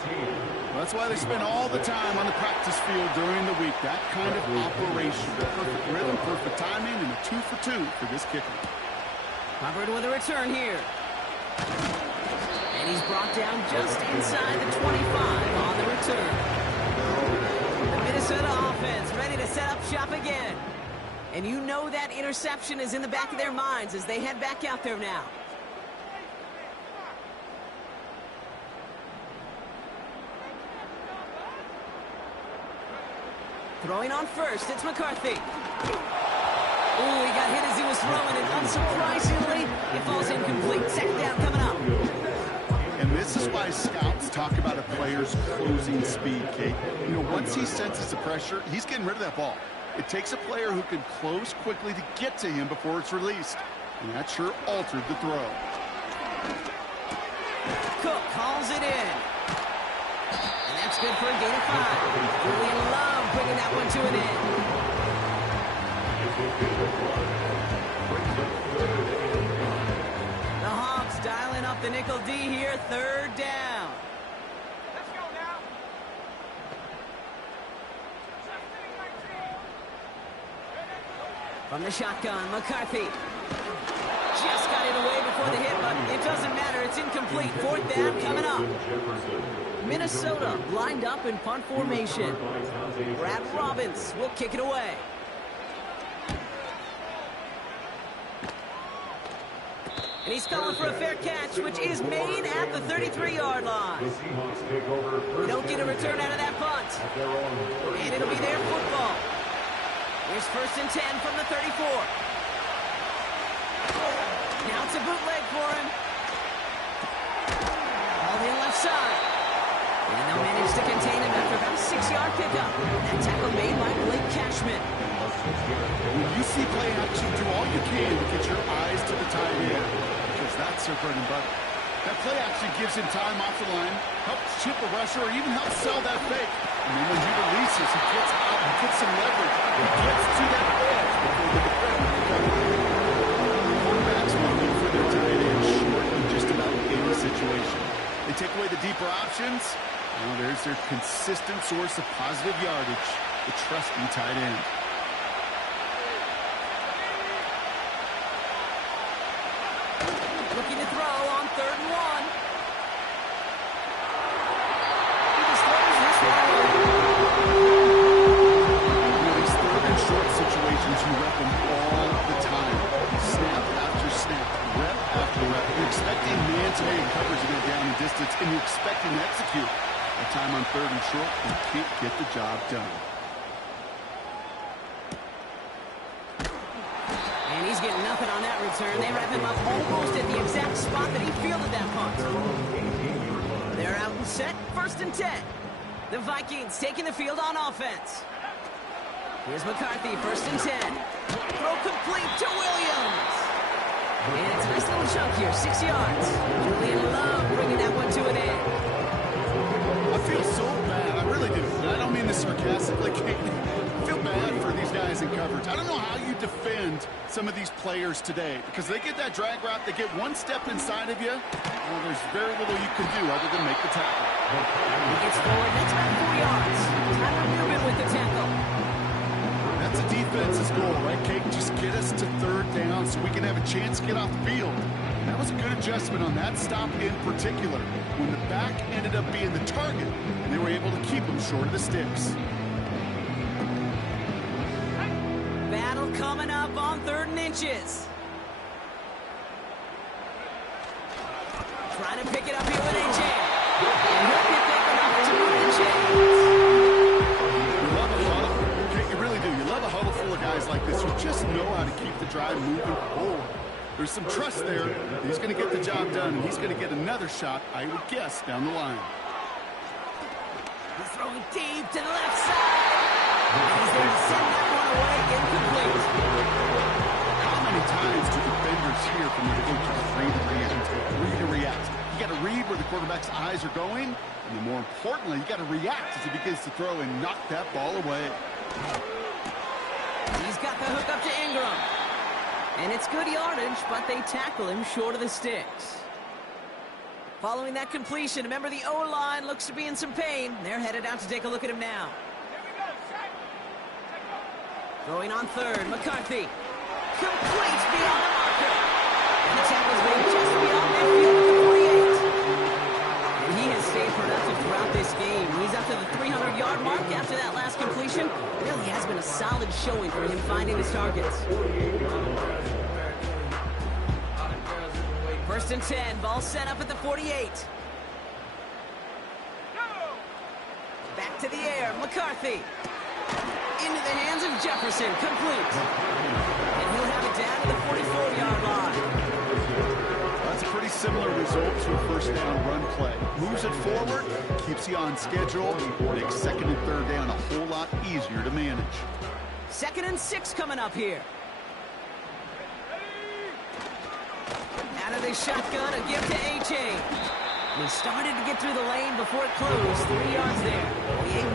that's why they spend all the time on the practice field during the week. That kind of operation. Perfect rhythm, perfect timing, and a 2 for 2 for this kicker. Hubbard with a return here. And he's brought down just inside the 25 on the return. The Minnesota offense ready to set up shop again. And you know that interception is in the back of their minds as they head back out there now. Throwing on first, it's McCarthy. Ooh, he got hit as he was throwing, and unsurprisingly, it falls incomplete. 2nd down coming up. And this is why scouts talk about a player's closing speed, Kate. You know, once he senses the pressure, he's getting rid of that ball. It takes a player who can close quickly to get to him before it's released. And that sure altered the throw. Cook calls it in. good for a gain of 5. Julian Love bringing that one to an end. The Hawks dialing up the nickel D here, 3rd down. Let's go now. From the shotgun, McCarthy. Just got it away before the hit, but it doesn't matter. It's incomplete. 4th down coming up. Minnesota lined up in punt formation. Brad Robbins will kick it away. And he's calling for a fair catch, which is made at the 33-yard line. We don't get a return out of that punt. And it'll be their football. Here's 1st and 10 from the 34. Now it's a bootleg for him. All the left side. And they'll manage to contain him after about a 6-yard pickup. That tackle made by Blake Cashman. When you see play action, do all you can to get your eyes to the tight end, because that's their bread and butter. That play action gives him time off the line, helps chip a rusher, or even helps sell that fake. And then when he releases, he gets out, he gets some leverage. He gets to that edge before the defender can come in. Quarterbacks want to look for their tight end short in just about any situation. They take away the deeper options. Now there's their consistent source of positive yardage, the trusty tight end. Looking to throw on 3rd and 1. He just throws this one away. These 3rd and short situations, you rep them all the time. Snap after snap, rep after rep. You're expecting man-to-man coverage to go down in distance, and you're expecting to execute. A time on 3rd and short, you can't get the job done. And he's getting nothing on that return. They wrap him up almost at the exact spot that he fielded that punt. They're out and set, 1st and 10. The Vikings taking the field on offense. Here's McCarthy, 1st and 10. Throw complete to Williams. And it's a nice little chunk here, 6 yards. Julian Love bringing that one to an end. I feel so bad. I really do. And I don't mean this sarcastically. I feel bad for these guys in coverage. I don't know how you defend some of these players today, because they get that drag route, they get one step inside of you. Well, there's very little you can do other than make the tackle. He gets forward, that's about 4 yards. Tyler Newman with the tackle. That's a defense's goal, right, Kate? Just get us to 3rd down so we can have a chance to get off the field. And that was a good adjustment on that stop in particular, when the back ended up being the target, and they were able to keep him short of the sticks. Battle coming up on 3rd and inches. Trying to pick it up here with A.J. And he'll get there enough to move the chains. You love a huddle. Okay, you really do. You love a huddle full of guys like this who just know how to keep the drive moving forward. There's some trust there. He's going to get the job done, and he's going to get another shot, I would guess, down the line. He's throwing deep to the left side. And he's going to send that one away, incomplete. How many times do defenders hear from the coaches, read and react, read and react? You got to read where the quarterback's eyes are going, and more importantly, you got to react as he begins to throw and knock that ball away. He's got the hook up to Ingram. And it's good yardage, but they tackle him short of the sticks. Following that completion, remember the O-line looks to be in some pain. They're headed out to take a look at him now. Throwing on 3rd, McCarthy. Complete beyond the marker. And the tackle's made just beyond midfield at the 48. And he has stayed productive throughout this game. He's up to the 300-yard mark after that last completion. Really has been a solid showing for him finding his targets. 1st and 10, ball set up at the 48. Back to the air, McCarthy. Into the hands of Jefferson, complete. And he'll have it down to the 44-yard line. That's a pretty similar result to a 1st down run play. Moves it forward, keeps you on schedule, makes 2nd and 3rd down a whole lot easier to manage. 2nd and 6 coming up here. Out of the shotgun, a give to A.J. And he started to get through the lane before it closed. 3 yards there.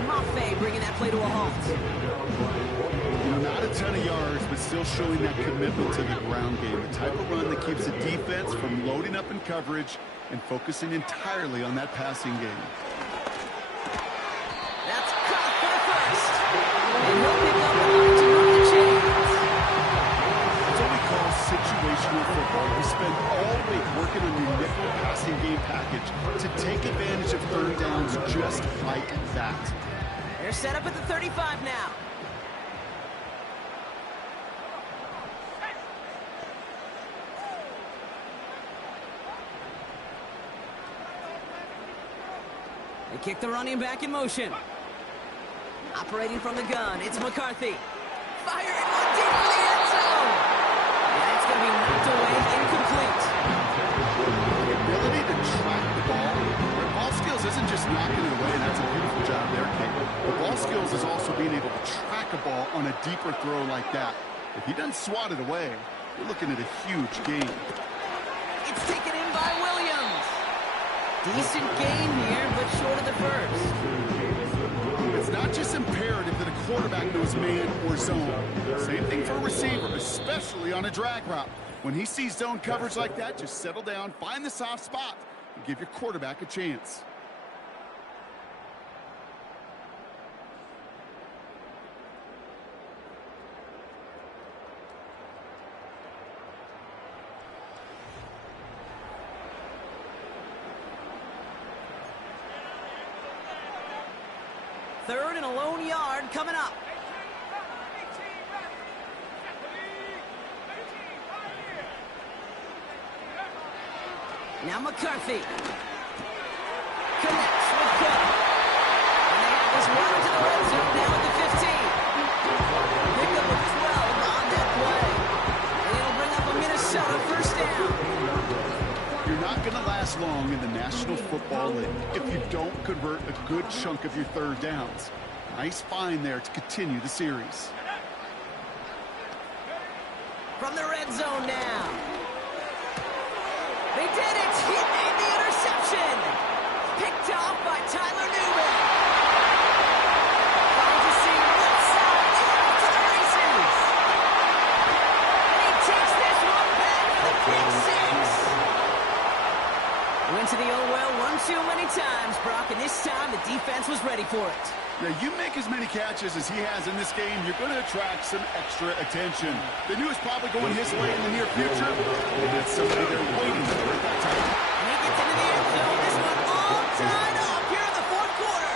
Mafe bringing that play to a halt. You know, not a ton of yards, but still showing that commitment to the ground game. The type of run that keeps the defense from loading up in coverage and focusing entirely on that passing game. That's caught for the first. And he'll pick up enough to move the chains. That's what we call situational football. You spend all week working on your nickel passing game package to take advantage of third downs just like that. They're set up at the 35 now. They kick the running back in motion. Operating from the gun, it's McCarthy. Firing one deep for the end zone. And it's going to be knocked away, incomplete. The ability to track the ball. Ball skills isn't just knocking it away, and that's a beautiful job there, Kate. The ball skills is also being able to track a ball on a deeper throw like that. If he doesn't swat it away, you're looking at a huge gain. It's taken in by Williams. Decent gain here, but short of the first. It's not just imperative that a quarterback knows man or zone. Same thing for a receiver, especially on a drag route. When he sees zone coverage like that, just settle down, find the soft spot, and give your quarterback a chance. Third and a lone yard coming up. Now McCarthy connects with Cook. And they have this run to the red zone now at the 15. Pick up with 12 on that play. And it'll bring up a Minnesota first down. You're not going to last long in the National Football League if you don't convert a good chunk of your third downs. Nice find there to continue the series. From the red zone now. They did it! He made the interception! Picked off by Tyler Newman. Trying to see left side and off to the races. And he takes this one back for the pick six. Went to the oh well one too many times, Brock, and this time the defense was ready for it. Now, you make as many catches as he has in this game, you're going to attract some extra attention. They knew it was probably going his way in the near future. They had somebody there waiting for it that time. And he gets into the end zone. This one all tied up here in the fourth quarter.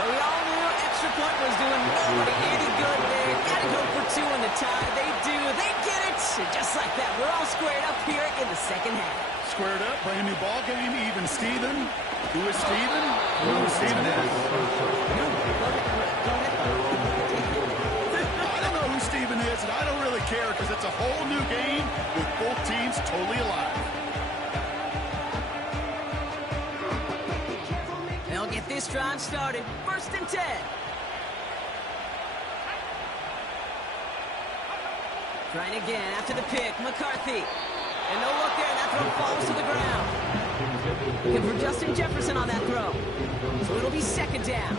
But we all knew extra point was doing nobody any good there. Got to go for two in the tie. They do. They get it. And just like that, we're all squared up here in the second half. Squared up, brand new ball game, even Steven. Who is Steven? Who Steven is? I don't know who Steven is, and I don't really care because it's a whole new game with both teams totally alive. They'll get this drive started. 1st and 10. Trying again after the pick. McCarthy. And no look there, and that throw falls to the ground. Looking for Justin Jefferson on that throw. So it'll be 2nd down.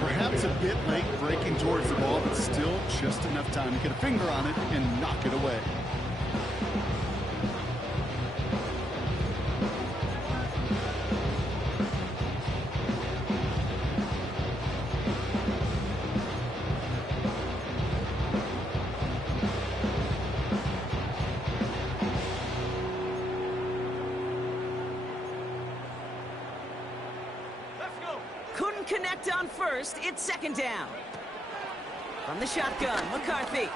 Perhaps a bit late breaking towards the ball, but still just enough time to get a finger on it and knock it away. Couldn't connect on first. It's 2nd down. From the shotgun, McCarthy.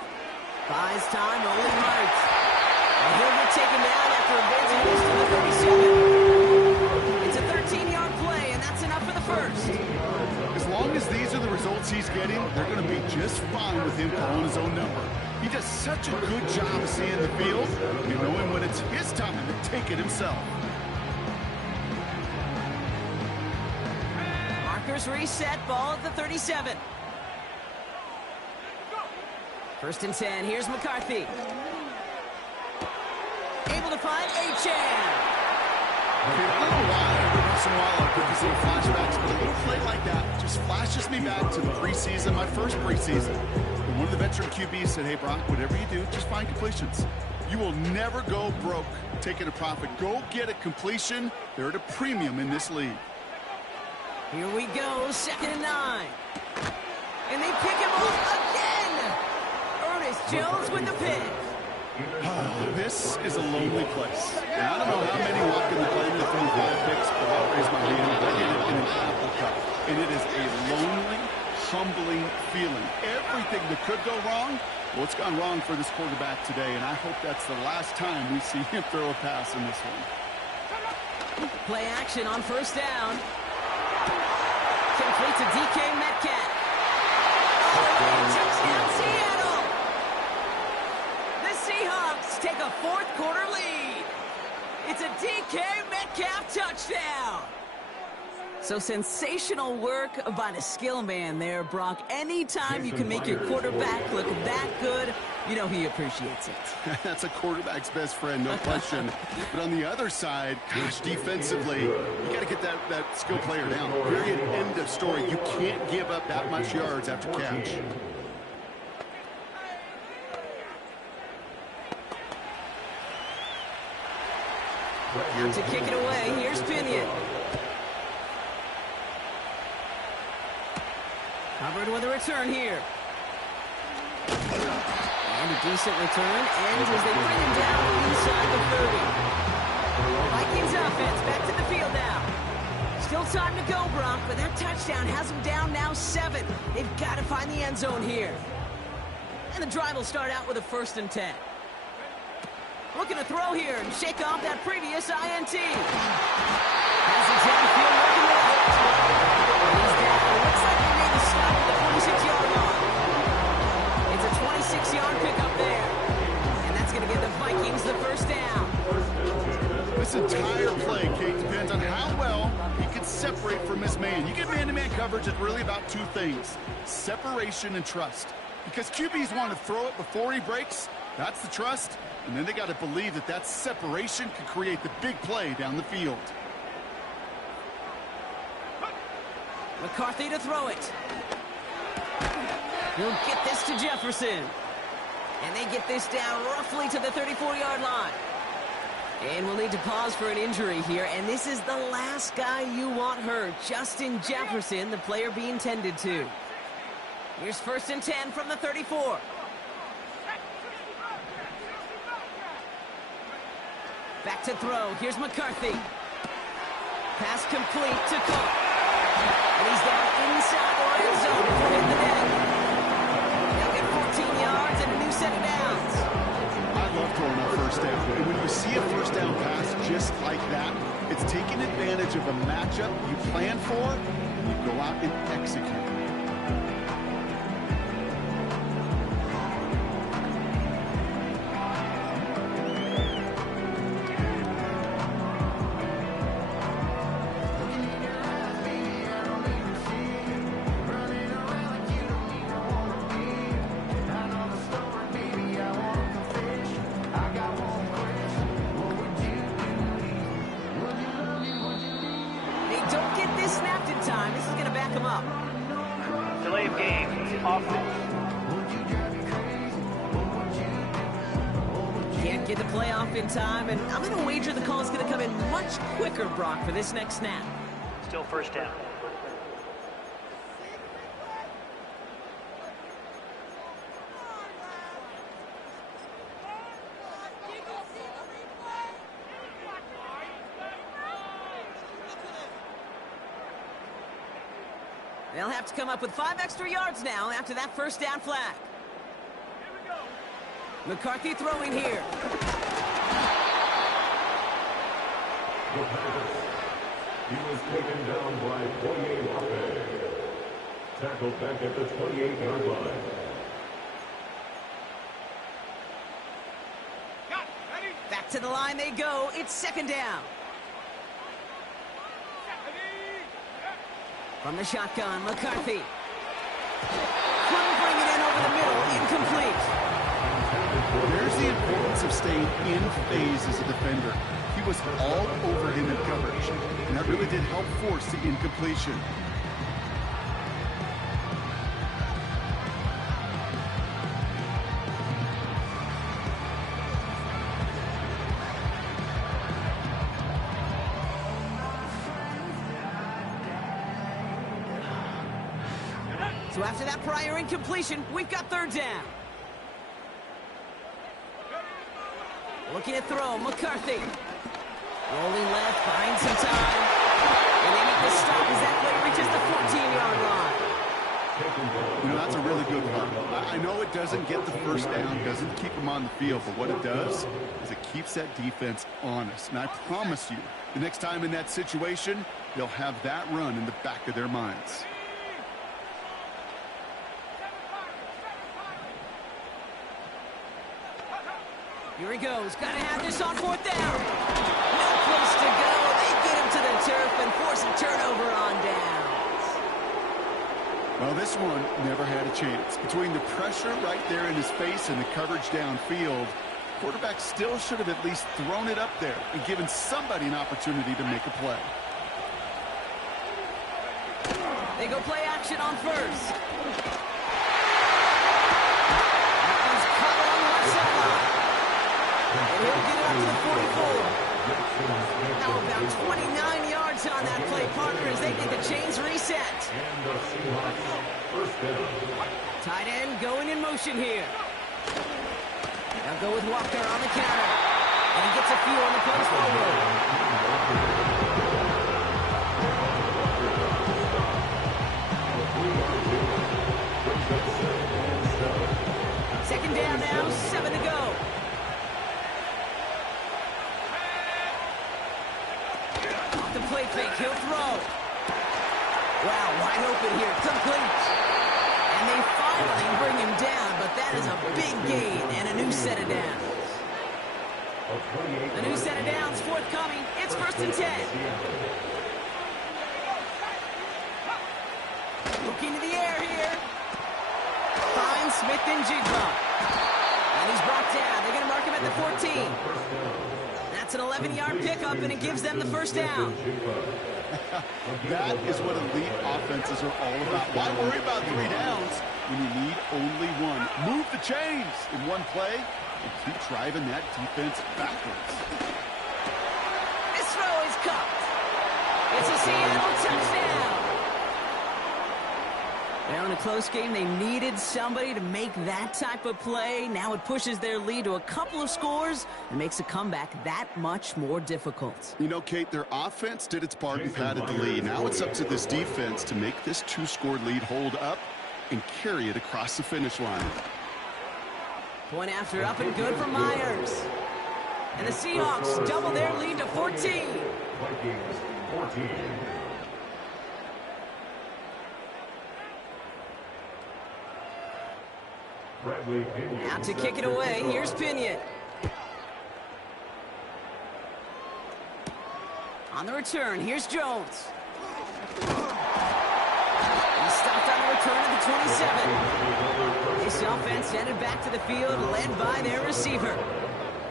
Buys time, rolling right. And he'll get taken down after advancing this to the 37. It's a 13-yard play, and that's enough for the first. As long as these are the results he's getting, they're going to be just fine with him calling his own number. He does such a good job of seeing the field and knowing when it's his time to take it himself. Markers reset, ball at the 37. 1st and 10, here's McCarthy. Able to find Achane. Okay, I don't know why every once in a while I'll get these little flashbacks, but a little play like that just flashes me back to the preseason, my first preseason. And one of the veteran QBs said, hey, Brock, whatever you do, just find completions. You will never go broke taking a profit. Go get a completion. They're at a premium in this league. Here we go, 2nd and 9. And they pick him off again. Ernest Jones with the pick. This is a lonely place. And I don't know how many walk in the planet through 5 picks, but I'll raise my hand. I did it in an Apple Cup. And it is a lonely, humbling feeling. Everything that could go wrong, well, it's gone wrong for this quarterback today, and I hope that's the last time we see him throw a pass in this one. Play action on 1st down. Complete to DK Metcalf. Touchdown, Seattle. The Seahawks take a 4th quarter lead. It's a DK Metcalf touchdown. So sensational work by the skill man there, Brock. Anytime you can make your quarterback look that good, you know he appreciates it. That's a quarterback's best friend, no question. But on the other side, gosh, defensively, you got to get that skill player down. Period, end of story. You can't give up that much yards after catch. To kick it away, here's Pinion. Covered with a return here. And a decent return ends as they bring him down inside the 30. Vikings offense back to the field now. Still time to go, Brock, but that touchdown has them down now 7. They've got to find the end zone here. And the drive will start out with a 1st and 10. Looking to throw here and shake off that previous INT. Has it downfield working with it. He's down. Looks like he made the stop at the 26-yard line. It's a 26-yard pickup there. And that's going to give the Vikings the 1st down. This entire play, Kate, depends on how well he can separate from his man. You get man-to-man coverage, it's really about 2 things. Separation and trust. Because QBs want to throw it before he breaks. That's the trust. And then they got to believe that separation can create the big play down the field. McCarthy to throw it. He'll get this to Jefferson. And they get this down roughly to the 34-yard line. And we'll need to pause for an injury here. And this is the last guy you want hurt. Justin Jefferson, the player being tended to. Here's 1st and 10 from the 34. Back to throw. Here's McCarthy. Pass complete to Cook. And he's down inside the red zone before hitting the net. They'll get 14 yards and a new set of downs. I love throwing a 1st down. And when you see a 1st down pass just like that, it's taking advantage of a matchup you plan for, and you go out and execute. Delay of game. Offense. Can't get the play off in time, and I'm going to wager the call is going to come in much quicker, Brock, for this next snap. Still 1st down. They'll have to come up with 5 extra yards now after that 1st down flag. McCarthy throwing here. He was taken down by Poirier. Tackled back at the 28-yard line. Back to the line they go. It's 2nd down. From the shotgun, McCarthy. Couldn't bring it in over the middle. Incomplete. There's the importance of staying in phase as a defender. He was all over him in coverage, and that really did help force the incompletion. So after that prior incompletion, we've got third down. Looking to throw, McCarthy. Rolling left, buying some time. And they make the stop as that play reaches the 14-yard line. You know, that's a really good run. I know it doesn't get the first down, doesn't keep them on the field, but what it does is it keeps that defense honest. And I promise you, the next time in that situation, they'll have that run in the back of their minds. Here he goes. Got to have this on fourth down. No place to go. They get him to the turf and force a turnover on downs. Well, this one never had a chance. Between the pressure right there in his face and the coverage downfield, quarterback still should have at least thrown it up there and given somebody an opportunity to make a play. They go play action on first. He'll get it up to the 44. Now about 29 yards on that play, partner, as they get the chains reset. Tight end going in motion here. Now go with Walker on the counter. And he gets a few on the post forward. Second down now, 7 to go. Off the play fake, he'll throw. Wow, wide open here, complete. And they finally bring him down, but that is a big gain and a new set of downs. A new set of downs forthcoming. It's 1st and 10. Looking to the air here. Finds Smith and Jigba. And he's brought down. They're going to mark him at the 14. That's an 11-yard pickup, and it gives them the first down. That is what elite offenses are all about. Why worry about 3 downs when you need only one? Move the chains in one play and keep driving that defense backwards. This throw is caught. It's a Seattle touchdown. Well, in a close game, they needed somebody to make that type of play. Now it pushes their lead to a couple of scores and makes a comeback that much more difficult. You know, Kate, their offense did its part and padded the lead. Now it's up to this defense to make this 2-score lead hold up and carry it across the finish line. Point after up and good for Myers. And the Seahawks double their lead to 14. Vikings 14. Out to kick it away. Here's Pinion. On the return, here's Jones. He's stopped on the return of the 27. This offense headed back to the field, led by their receiver.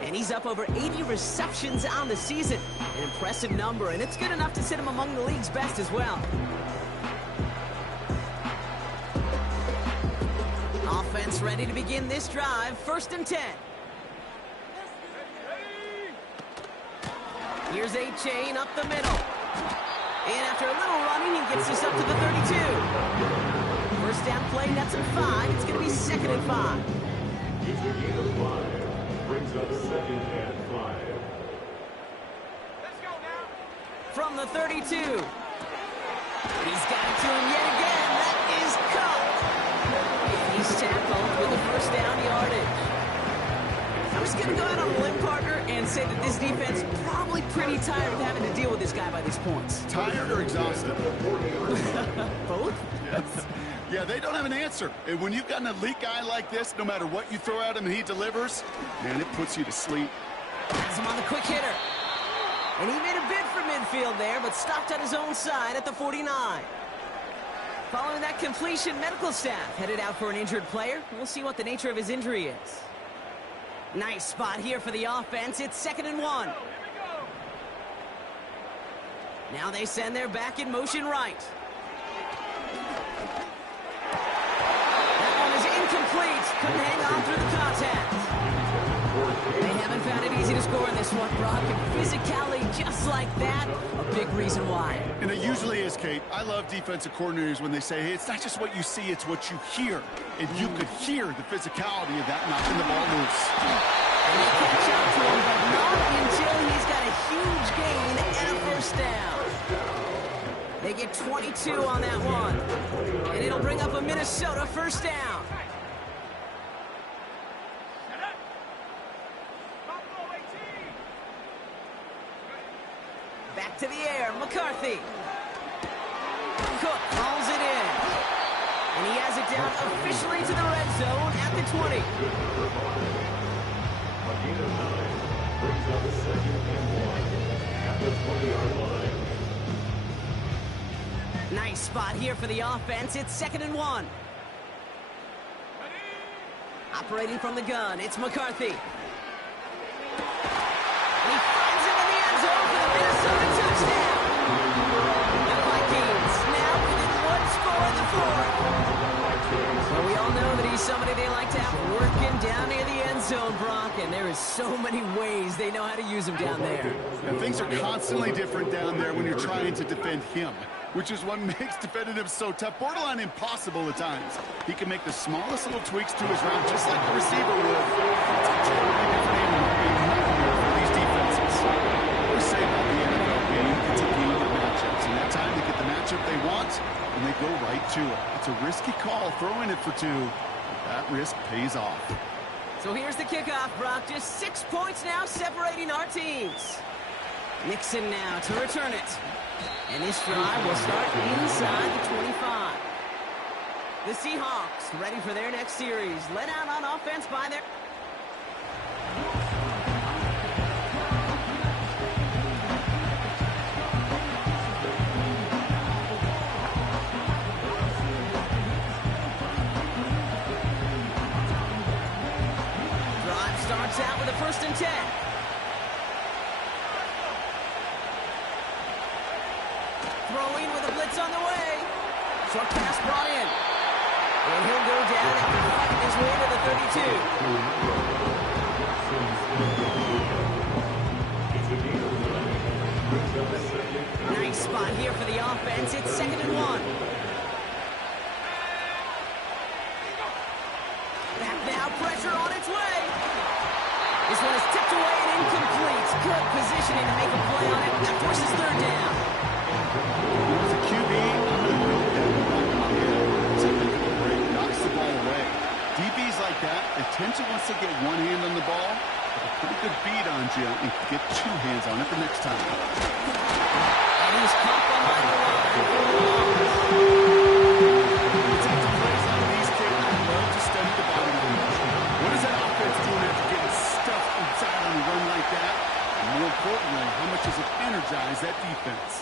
And he's up over 80 receptions on the season. An impressive number, and it's good enough to sit him among the league's best as well. Offense ready to begin this drive. 1st and 10. Here's a chain up the middle. And after a little running, he gets this up to the 32. First down play, that's a 5. It's going to be 2nd and 5. It's a gain of 5. Brings up 2nd and 5. Let's go now. From the 32. He's got it to him yet again. That is caught. And he's tackled with the first down yardage. I'm just going to go out on a limb, partner, and say that this defense probably pretty tired of having to deal with this guy by these points. Tired or exhausted? Both? Yes. Yeah, they don't have an answer. And when you've got an elite guy like this, no matter what you throw at him and he delivers, man, it puts you to sleep. Has him on the quick hitter. And he made a bid for midfield there, but stopped on his own side at the 49. Following that completion, medical staff headed out for an injured player. We'll see what the nature of his injury is. Nice spot here for the offense. It's 2nd and 1. Now they send their back in motion right. That one is incomplete. Couldn't hang on through the contact. They haven't found it easy to score in this one, Brock. And physicality just like that, a big reason why. And it usually is, Kate. I love defensive coordinators when they say, hey, it's not just what you see, it's what you hear. And you could hear the physicality of that knocking the ball loose. And they catch up to him, but not until he's got a huge gain and a first down. They get 22 on that one. And it'll bring up a Minnesota first down. Back to the air, McCarthy. Cook calls it in. And he has it down officially to the red zone at the 20. Brings up 2nd and 1 at the 20-yard line. Nice spot here for the offense. It's 2nd and 1. Operating from the gun, it's McCarthy. And he finds him in the end zone for the Minnesota touchdown. The Vikings now within one score in the 4th. Well, we all know that he's somebody they like to have working down near the end zone, Brock, and there is so many ways they know how to use him down there. And things are constantly different down there when you're trying to defend him, which is what makes defending him so tough, borderline impossible at times. He can make the smallest little tweaks to his route, just like the receiver would. It's a totally different animal being nightmare for these defenses. We say about the NFL game, it's a game of matchups, and that time they get the matchup they want, and they go right to it. It's a risky call, throwing it for 2, but that risk pays off. So here's the kickoff, Brock. Just 6 points now separating our teams. Nixon now to return it. And this drive will start inside the 25. The Seahawks ready for their next series. Led out on offense by their... Drive starts out with a 1st and 10. Throwing with a blitz on the way. Short pass brought in. And he'll go down after fighting his way to the 32. Nice spot here for the offense. It's 2nd and 1. Back now, pressure on its way. This one is tipped away and incomplete. Good positioning to make a play on it. That forces 3rd down. As a QB, I'm going to build that here. Something for the break, knocks the ball away. DBs like that, they tend to, once they get one hand on the ball, have a pretty good beat on you and can get 2 hands on it the next time. And he's caught behind the line. It's up to plays on these kids. I love to study the body language. What is that offense doing after getting stuffed inside on a run like that? And more importantly, how much does it energize that defense?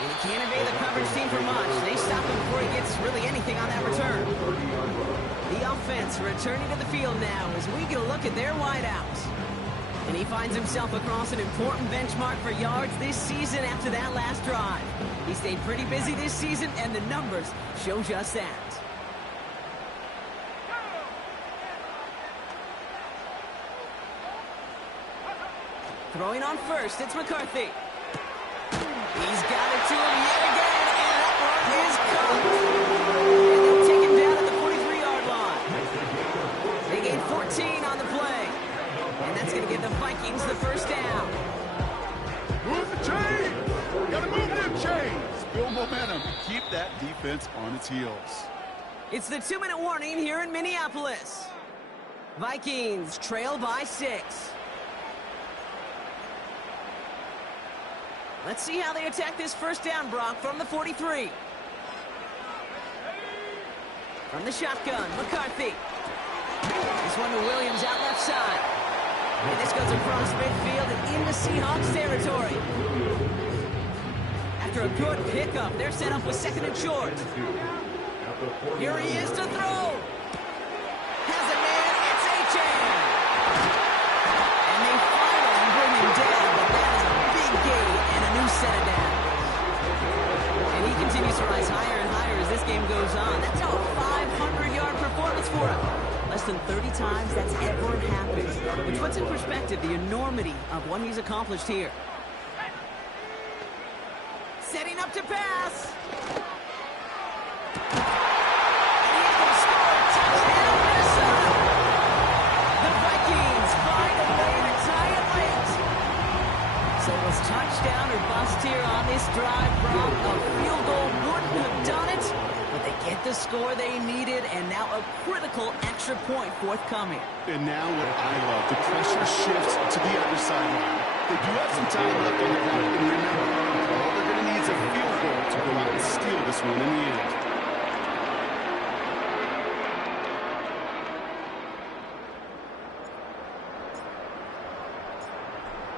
And he can't evade the coverage team for much. They stop him before he gets really anything on that return. The offense returning to the field now as we get a look at their wideouts. And he finds himself across an important benchmark for yards this season after that last drive. He stayed pretty busy this season, and the numbers show just that. Throwing on first, it's McCarthy. He's got it to him yet again, and that one is caught. And they'll take him down at the 43-yard line. They gain 14 on the play. And that's going to give the Vikings the first down. Move the chains! Gotta move them chains! Build momentum. Keep that defense on its heels. It's the 2-minute warning here in Minneapolis. Vikings trail by 6. Let's see how they attack this first down, Brock, from the 43. From the shotgun, McCarthy. This one to Williams out left side. And this goes across midfield and into Seahawks territory. After a good pickup, they're set up with 2nd and short. Here he is to throw. 30 times that's ever happened, which puts in perspective the enormity of what he's accomplished here. Setting up to pass. And he can score. Touchdown, Minnesota. The Vikings find a way to tie it late. So it was touchdown or bust here on this drive, Brock. A field goal wouldn't have done it, but they get the score they needed, and now a critical extra point forthcoming. And now what I love, the pressure shifts to the other sideline. They do have some time left on the clock, and remember, all they're going to need is a field goal to go out and steal this one in the end.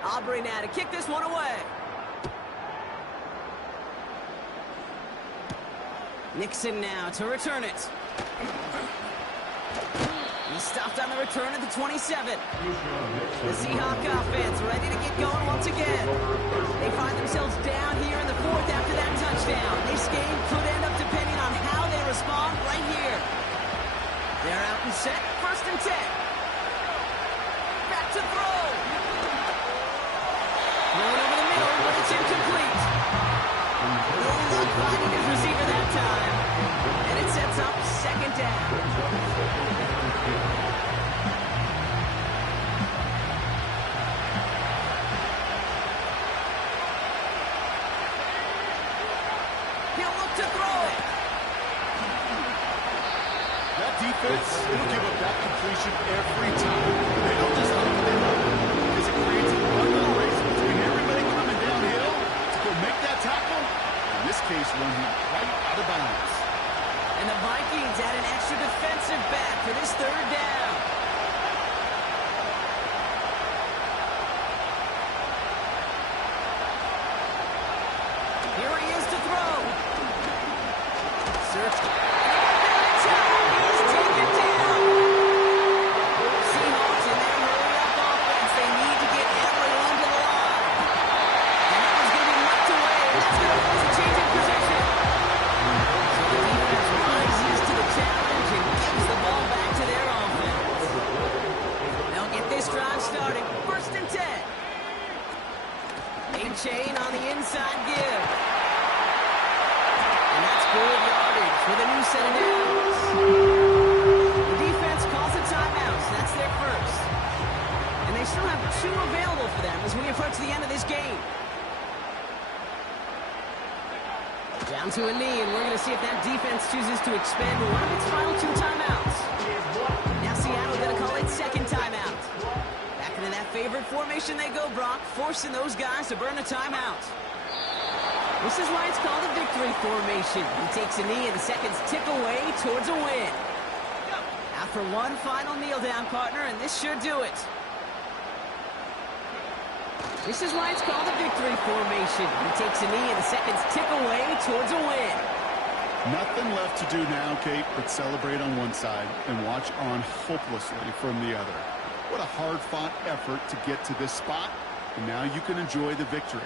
Aubrey now to kick this one away. Nixon now to return it. He stopped on the return at the 27. The Seahawk offense ready to get going once again. They find themselves down here in the fourth after that touchdown. This game could end up depending on how they respond right here. They're out and set, 1st and 10. Back to throw. Thrown over the middle, but it's incomplete. No luck finding his receiver that time. And it sets up 2nd down. He'll look to throw it. That defense will give up that completion every time. They don't just hump it up because it creates one little race between everybody coming downhill to go make that tackle. In this case, one hit right out of bounds. And the Vikings add an extra defensive back for this 3rd down. Here he is to throw. Search. He's taken down. Seahawks in their hurry-up offense. They need to get everyone to the line. And that one's going to be knocked away. That's going to force a change in position. So the defense rises to the challenge and gives the ball back to their offense. They'll get this drive started. 1st and 10. A-Chain on the inside give. And that's good yardage with a new set of downs. The defense calls a timeout, so that's their first. And they still have 2 available for them as we approach the end of this game. Down to a knee, and we're going to see if that defense chooses to expend one of its final 2 timeouts. Now Seattle going to call it 2nd timeout. Back into that favorite formation they go, Brock, forcing those guys to burn a timeout. This is why it's called a victory formation. He takes a knee and the seconds tick away towards a win. Now for one final kneel down, partner, and this should do it. This is why it's called a victory formation. He takes a knee and the seconds tick away towards a win. Nothing left to do now, Kate, but celebrate on one side and watch on hopelessly from the other. What a hard-fought effort to get to this spot, and now you can enjoy the victory.